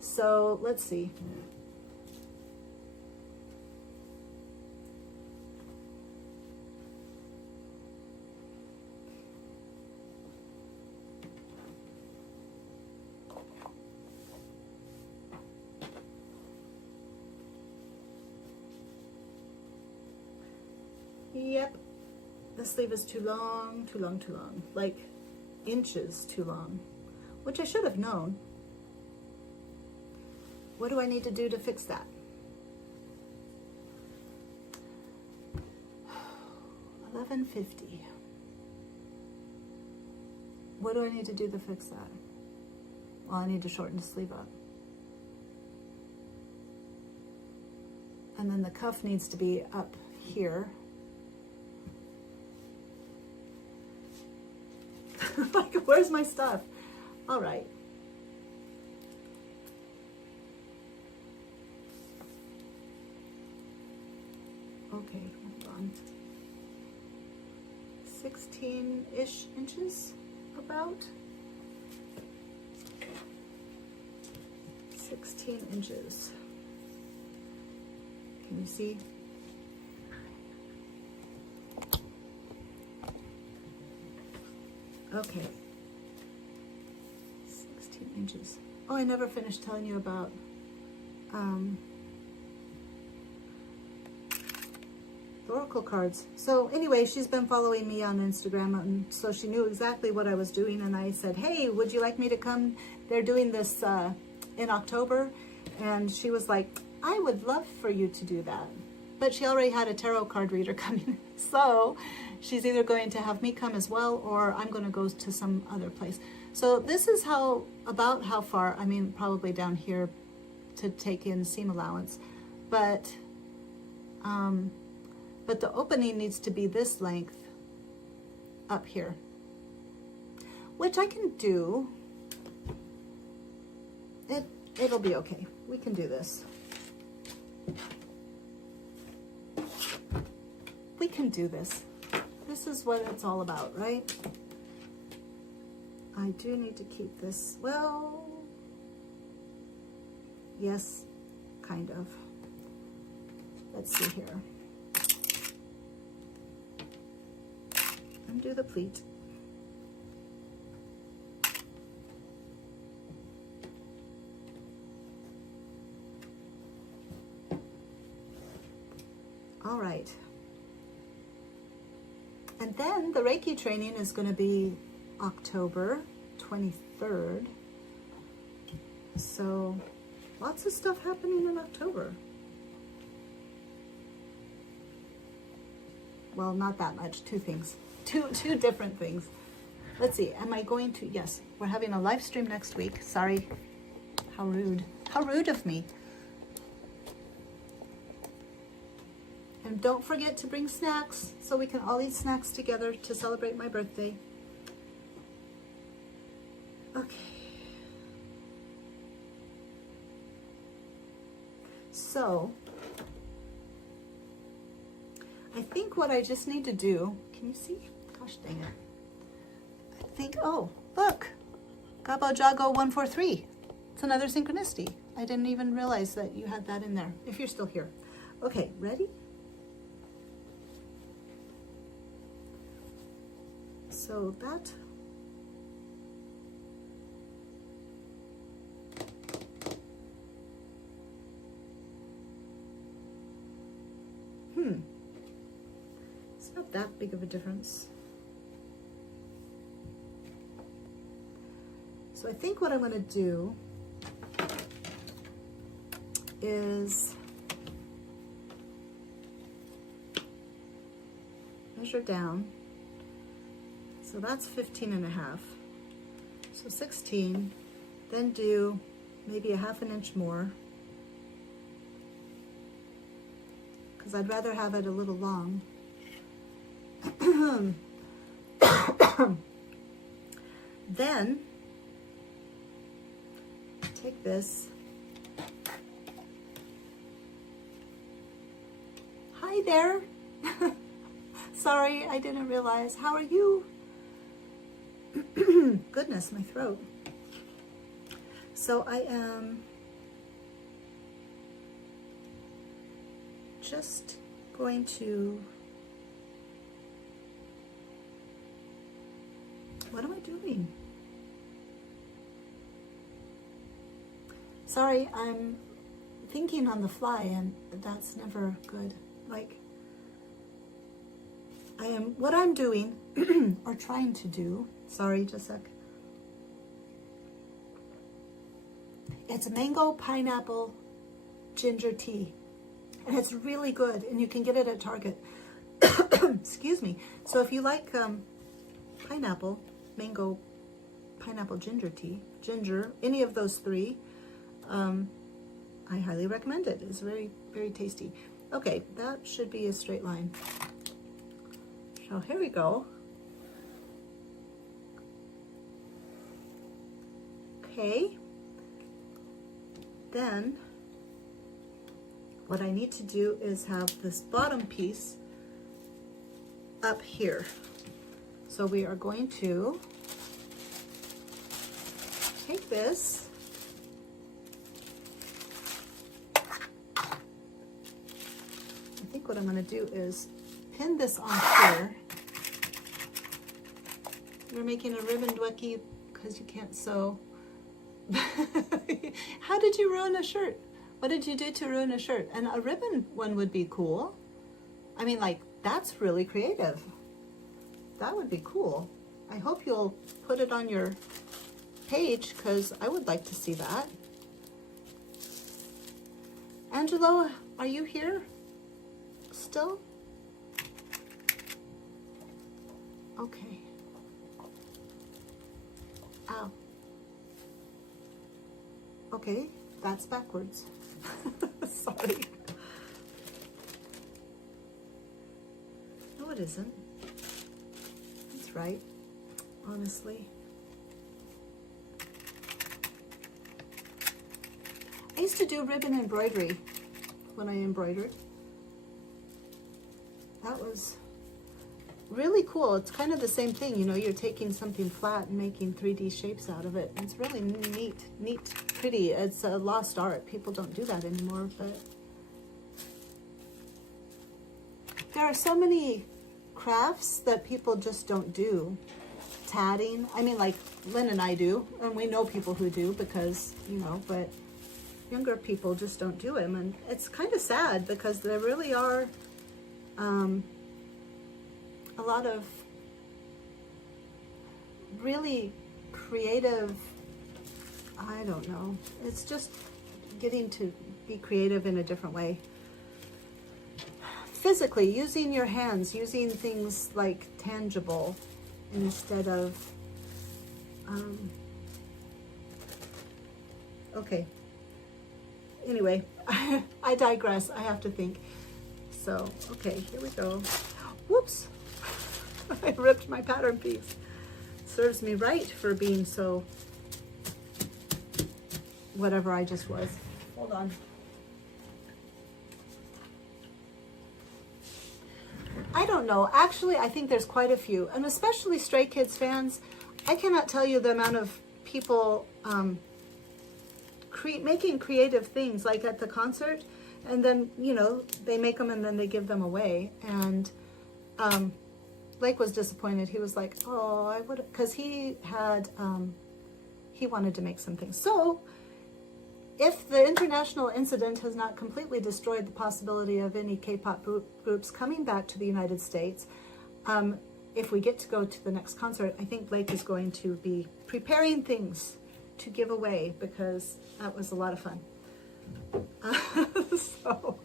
So let's see. Yep, the sleeve is too long, too long, too long. Like inches too long, which I should have known. What do I need to do to fix that? 1150. What do I need to do to fix that? Well, I need to shorten the sleeve up. And then the cuff needs to be up here. Like, where's my stuff? All right. Okay, hold on. 16-ish inches, about. 16 inches. Can you see? Okay, 16 inches. Oh, I never finished telling you about the oracle cards. So anyway, she's been following me on Instagram, and so she knew exactly what I was doing, and I said, hey, would you like me to come? They're doing this in October, and she was like, I would love for you to do that. But she already had a tarot card reader coming, so she's either going to have me come as well, or I'm going to go to some other place. So this is about how far, I mean, probably down here to take in seam allowance, but the opening needs to be this length up here, which I can do. It'll be okay. We can do this. We can do this. This is what it's all about, right? I do need to keep this, well, yes, kind of. Let's see here. Undo the pleat. All right. And then the Reiki training is going to be October 23rd. So lots of stuff happening in October. Well, not that much. Two things. Two different things. Let's see. Am I going to? Yes, we're having a live stream next week. Sorry. How rude. How rude of me. And don't forget to bring snacks so we can all eat snacks together to celebrate my birthday. Okay. So, I think what I just need to do, can you see? Gosh dang it. I think, oh, look, Gabo Jago 143. It's another synchronicity. I didn't even realize that you had that in there, if you're still here. Okay, ready? So that, it's not that big of a difference. So I think what I'm going to do is measure down. So that's 15.5. So 16, then do maybe a ½ inch more, because I'd rather have it a little long. Then take this. Hi there. Sorry, I didn't realize. How are you? Goodness, my throat. So I am just going to, what am I doing? Sorry, I'm thinking on the fly, and that's never good. Like, what I'm doing, or trying to do, sorry, just a sec. It's mango, pineapple, ginger tea. And it's really good, and you can get it at Target. Excuse me. So if you like pineapple, mango, pineapple, ginger tea, ginger, any of those three, I highly recommend it. It's very, very tasty. Okay, that should be a straight line. So here we go. Okay. Then what I need to do is have this bottom piece up here. So we are going to take this, I think what I'm going to do is pin this on here. You're making a ribbon dwecky because you can't sew. How did you ruin a shirt? What did you do to ruin a shirt? And a ribbon one would be cool. I mean, like, that's really creative. That would be cool. I hope you'll put it on your page, because I would like to see that. Angelo, are you here still? Okay. Ow. Okay, that's backwards. Sorry. No, it isn't. That's right, honestly. I used to do ribbon embroidery when I embroidered. That was really cool. It's kind of the same thing, you know, you're taking something flat and making 3D shapes out of it. It's really neat, pretty. It's a lost art. People don't do that anymore, but there are so many crafts that people just don't do. Tatting, I mean, like Lynn and I do, and we know people who do because, you know, but younger people just don't do them, and it's kind of sad because there really are a lot of really creative, I don't know, it's just getting to be creative in a different way. Physically, using your hands, using things like tangible instead of, okay. Anyway, I digress. I have to think. So, okay, here we go. Whoops. I ripped my pattern piece. Serves me right for being so whatever I just was. Hold on. I don't know. Actually, I think there's quite a few, and especially Stray Kids fans. I cannot tell you the amount of people making creative things, like at the concert, and then, you know, they make them and then they give them away. And Blake was disappointed. He was like, oh, I would, because he had, he wanted to make something. So if the international incident has not completely destroyed the possibility of any K-pop groups coming back to the United States, if we get to go to the next concert, I think Blake is going to be preparing things to give away, because that was a lot of fun. So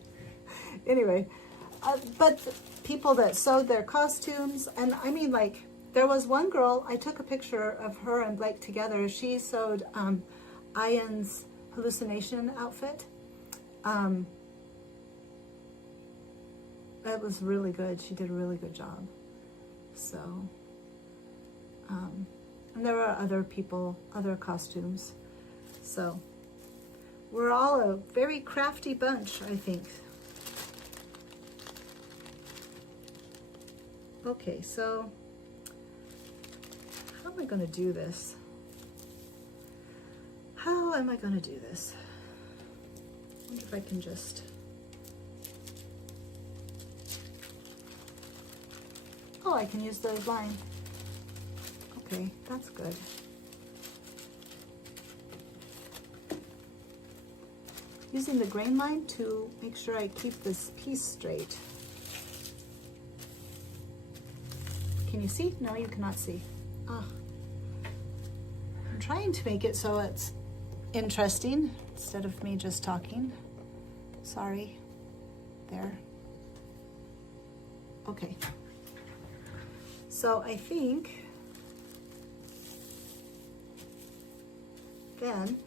anyway, but people that sewed their costumes, and I mean, like, there was one girl, I took a picture of her and Blake together. She sewed Ian's hallucination outfit. That was really good. She did a really good job. So, and there were other people, other costumes. So we're all a very crafty bunch, I think. Okay, so how am I going to do this? How am I going to do this? I wonder if I can just... Oh, I can use the line. Okay, that's good. Using the grain line to make sure I keep this piece straight. Can you see? No, you cannot see. Ah. I'm trying to make it so it's interesting instead of me just talking. Sorry. There. Okay. So I think then,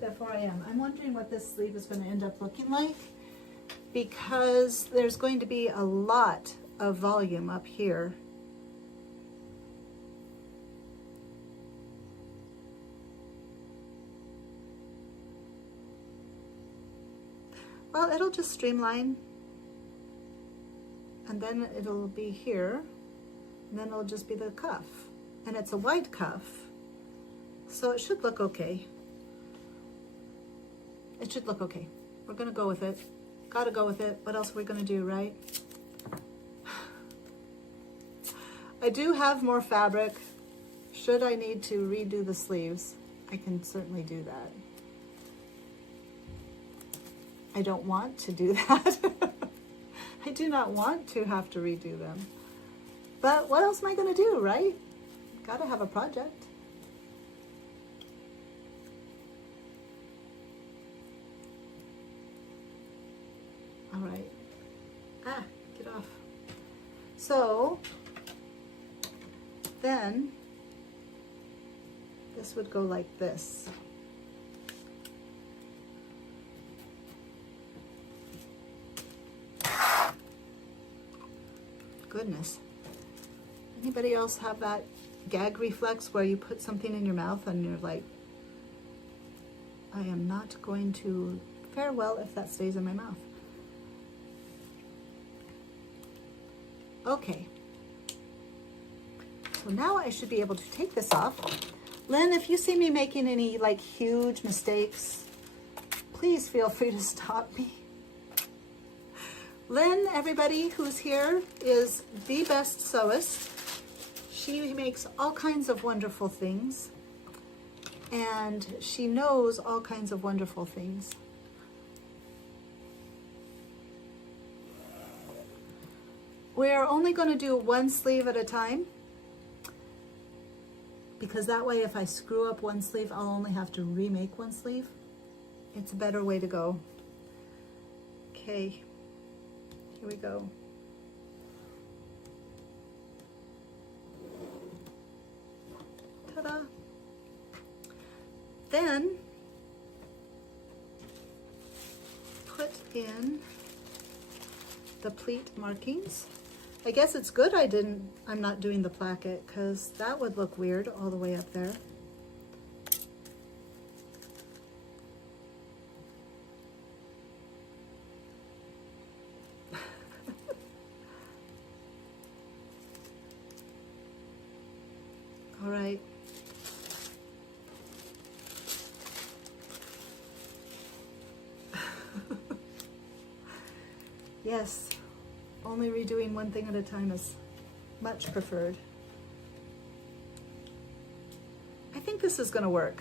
that's where I am. I'm wondering what this sleeve is going to end up looking like, because there's going to be a lot of volume up here. Well, it'll just streamline, and then it'll be here, and then it'll just be the cuff, and it's a wide cuff, so it should look okay. It should look okay. We're gonna go with it. Gotta go with it. What else are we gonna do, right? I do have more fabric. Should I need to redo the sleeves, I can certainly do that. I don't want to do that. I do not want to have to redo them. But what else am I gonna do, right? Gotta have a project. All right. Ah, get off. So then this would go like this. Goodness. Anybody else have that gag reflex where you put something in your mouth and you're like, I am not going to fare well if that stays in my mouth? Okay. So now I should be able to take this off. Lynn, if you see me making any like huge mistakes, please feel free to stop me. Lynn, everybody who's here, is the best sewist. She makes all kinds of wonderful things, and she knows all kinds of wonderful things. We're only going to do one sleeve at a time, because that way if I screw up one sleeve, I'll only have to remake one sleeve. It's a better way to go. Okay, here we go. Ta-da! Then put in the pleat markings. I guess it's good I'm not doing the placket, because that would look weird all the way up there. All right. Yes, only redoing one thing at a time is much preferred. I think this is going to work.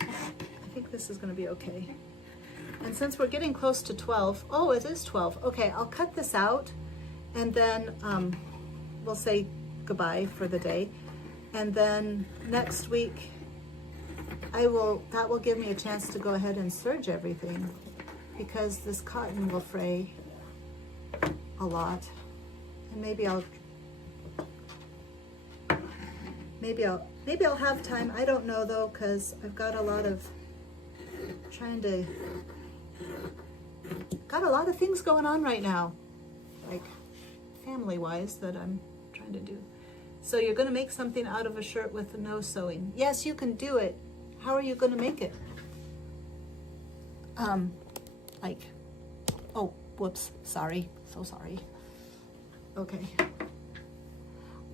I think this is going to be okay. And since we're getting close to 12, oh, it is 12. Okay, I'll cut this out, and then we'll say goodbye for the day. And then next week, that will give me a chance to go ahead and serge everything, because this cotton will fray a lot. And maybe I'll have time. I don't know though, because I've got a lot of things going on right now, like family-wise, that I'm trying to do. So you're going to make something out of a shirt with no sewing. Yes, you can do it. How are you going to make it? Like, oh, whoops, sorry, so sorry. Okay.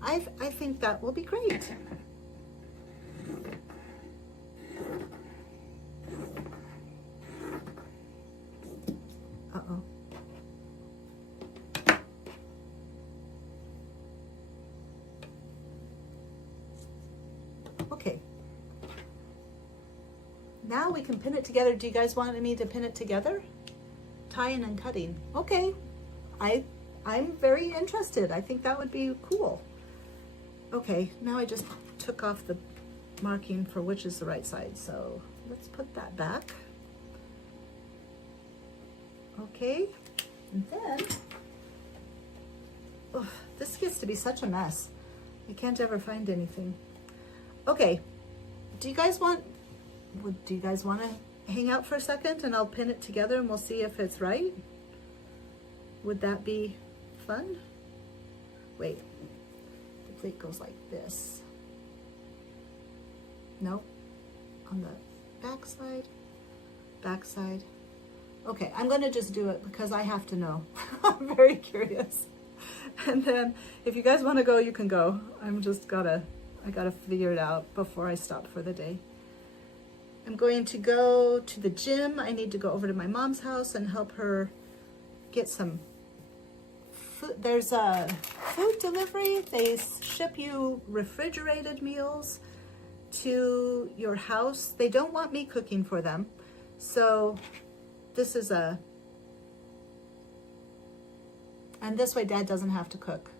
I think that will be great. Uh-oh. Okay. Now we can pin it together. Do you guys want me to pin it together? Tying and cutting. Okay. I'm very interested. I think that would be cool. Okay, now I just took off the marking for which is the right side. So let's put that back. Okay, and then, oh, this gets to be such a mess. I can't ever find anything. Okay, do you guys want to hang out for a second and I'll pin it together and we'll see if it's right? Would that be fun? Wait, the pleat goes like this. No, on the back side. Okay, I'm gonna just do it because I have to know. I'm very curious. And then if you guys wanna go, you can go. I gotta figure it out before I stop for the day. I'm going to go to the gym. I need to go over to my mom's house and help her get some food. There's a food delivery. They ship you refrigerated meals to your house. They don't want me cooking for them. So this is and this way Dad doesn't have to cook.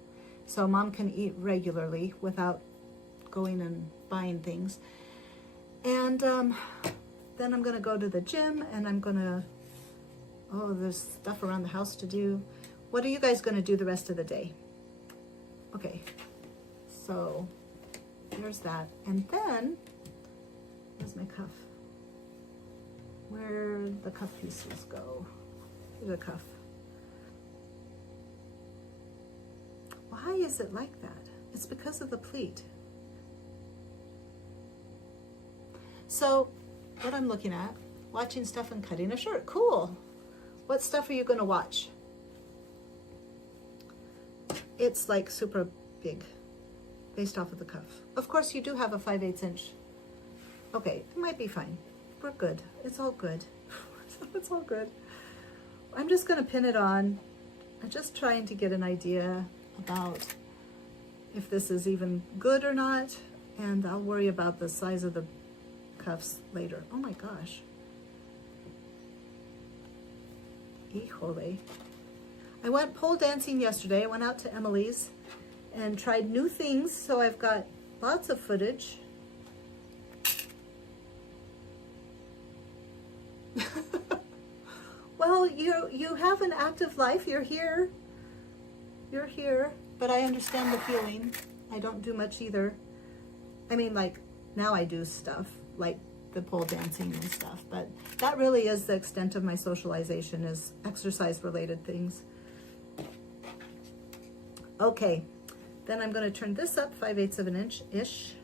So Mom can eat regularly without going and buying things. And then I'm gonna go to the gym and there's stuff around the house to do. What are you guys gonna do the rest of the day? Okay, so there's that. And then, where's my cuff? Where the cuff pieces go? Here's a cuff. Why is it like that? It's because of the pleat. So what I'm looking at, watching stuff and cutting a shirt. Cool. What stuff are you going to watch? It's like super big, based off of the cuff. Of course, you do have a 5/8 inch. Okay, it might be fine. We're good. It's all good. It's all good. I'm just going to pin it on. I'm just trying to get an idea about if this is even good or not, and I'll worry about the size of the cuffs later. Oh my gosh. Híjole. I went pole dancing yesterday. I went out to Emily's and tried new things, so I've got lots of footage. Well, you have an active life. You're here. You're here. But I understand the feeling. I don't do much either. I mean, like, now I do stuff, like the pole dancing and stuff. But that really is the extent of my socialization, is exercise-related things. Okay. Then I'm going to turn this up 5/8 of an inch-ish.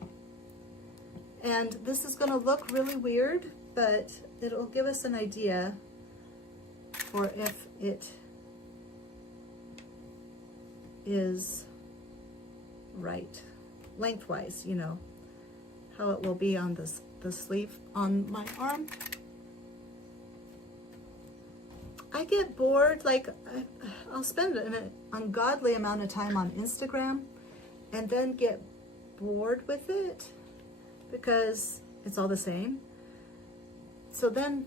And this is going to look really weird, but it'll give us an idea for if it is right lengthwise, you know, how it will be on the sleeve on my arm. I get bored, like I'll spend an ungodly amount of time on Instagram and then get bored with it because it's all the same. So then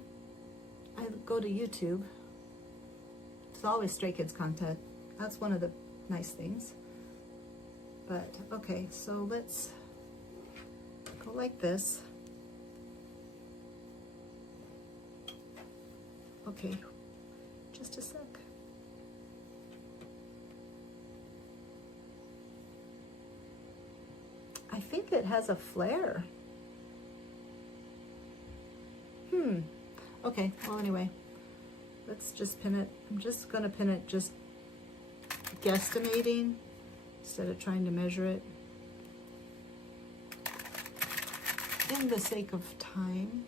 I go to YouTube. It's always Stray Kids content. That's one of the nice things. But okay, so let's go like this. Okay, just a sec. I think it has a flare. Okay, well anyway, let's just pin it. I'm just gonna pin it just guesstimating instead of trying to measure it in the sake of time.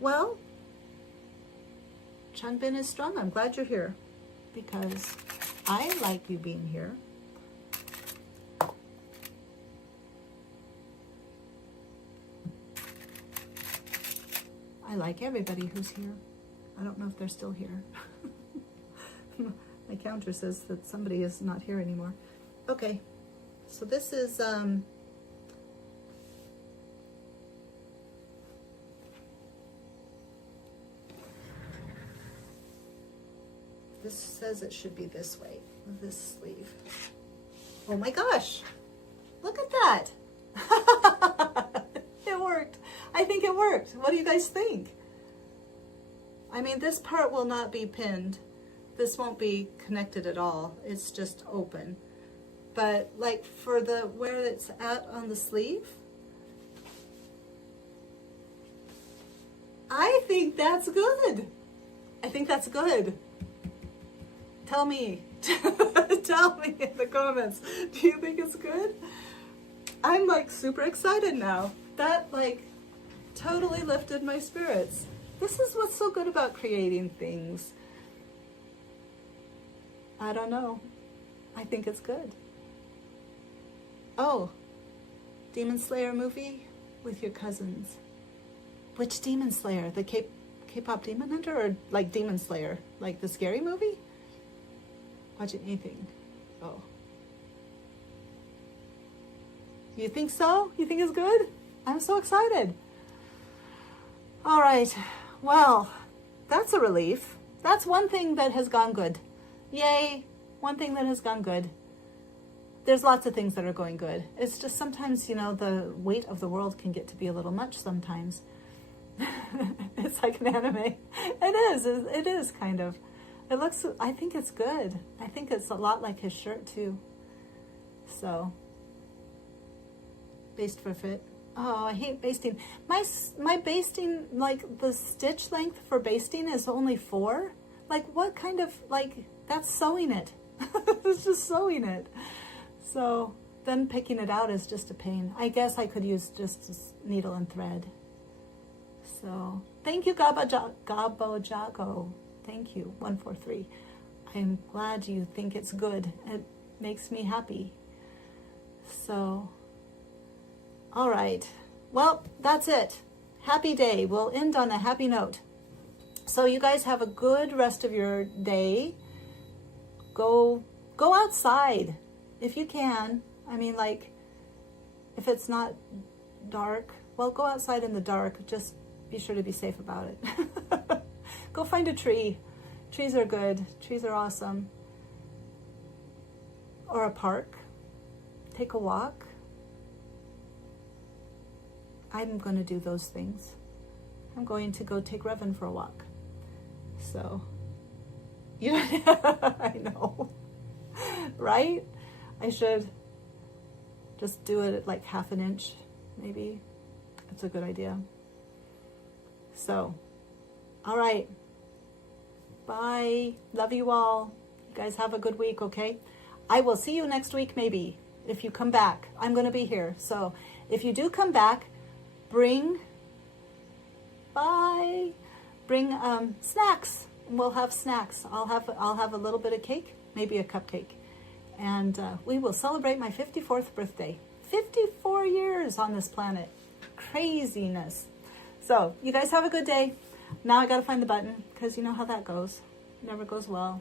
Well, Changbin is strong. I'm glad you're here because I like you being here. I like everybody who's here. I don't know if they're still here. My counter says that somebody is not here anymore. Okay, so this is this says it should be this way, this sleeve. Oh my gosh, look at that. It worked. I think it worked. What do you guys think? I mean, this part will not be pinned. This won't be connected at all. It's just open. But like for the where it's at on the sleeve, I think that's good. I think that's good. Tell me. Tell me in the comments. Do you think it's good? I'm like super excited now. That like totally lifted my spirits. This is what's so good about creating things. I don't know. I think it's good. Oh, Demon Slayer movie with your cousins. Which Demon Slayer? The K-pop Demon Hunter or like Demon Slayer? Like the scary movie? Watching anything. Oh. You think so? You think it's good? I'm so excited. All right. Well, that's a relief. That's one thing that has gone good. Yay. One thing that has gone good. There's lots of things that are going good. It's just sometimes, you know, the weight of the world can get to be a little much sometimes. It's like an anime. It is kind of. It looks, I think it's good. I think it's a lot like his shirt too. So, baste for fit. Oh, I hate basting. My basting, like the stitch length for basting is only 4. Like what kind of, like, that's sewing it. It's just sewing it. So then picking it out is just a pain. I guess I could use just a needle and thread. So thank you, Gabo Jago. Thank you, 143. I'm glad you think it's good. It makes me happy. So, all right. Well, that's it. Happy day. We'll end on a happy note. So you guys have a good rest of your day. Go outside if you can. I mean, like, If it's not dark, well, go outside in the dark. Just be sure to be safe about it. Go find a tree. Trees are good. Trees are awesome. Or a park. Take a walk. I'm going to do those things. I'm going to go take Revan for a walk. So, you know, I know, right? I should just do it at like half an inch, maybe. That's a good idea. So, all right. Bye. Love you all. You guys have a good week, okay? I will see you next week, maybe, if you come back. I'm going to be here. So, if you do come back, bring snacks. We'll have snacks. I'll have a little bit of cake, maybe a cupcake. And we will celebrate my 54th birthday. 54 years on this planet. Craziness. So, you guys have a good day. Now I got to find the button, because you know how that goes. It never goes well.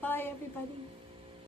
Bye, everybody.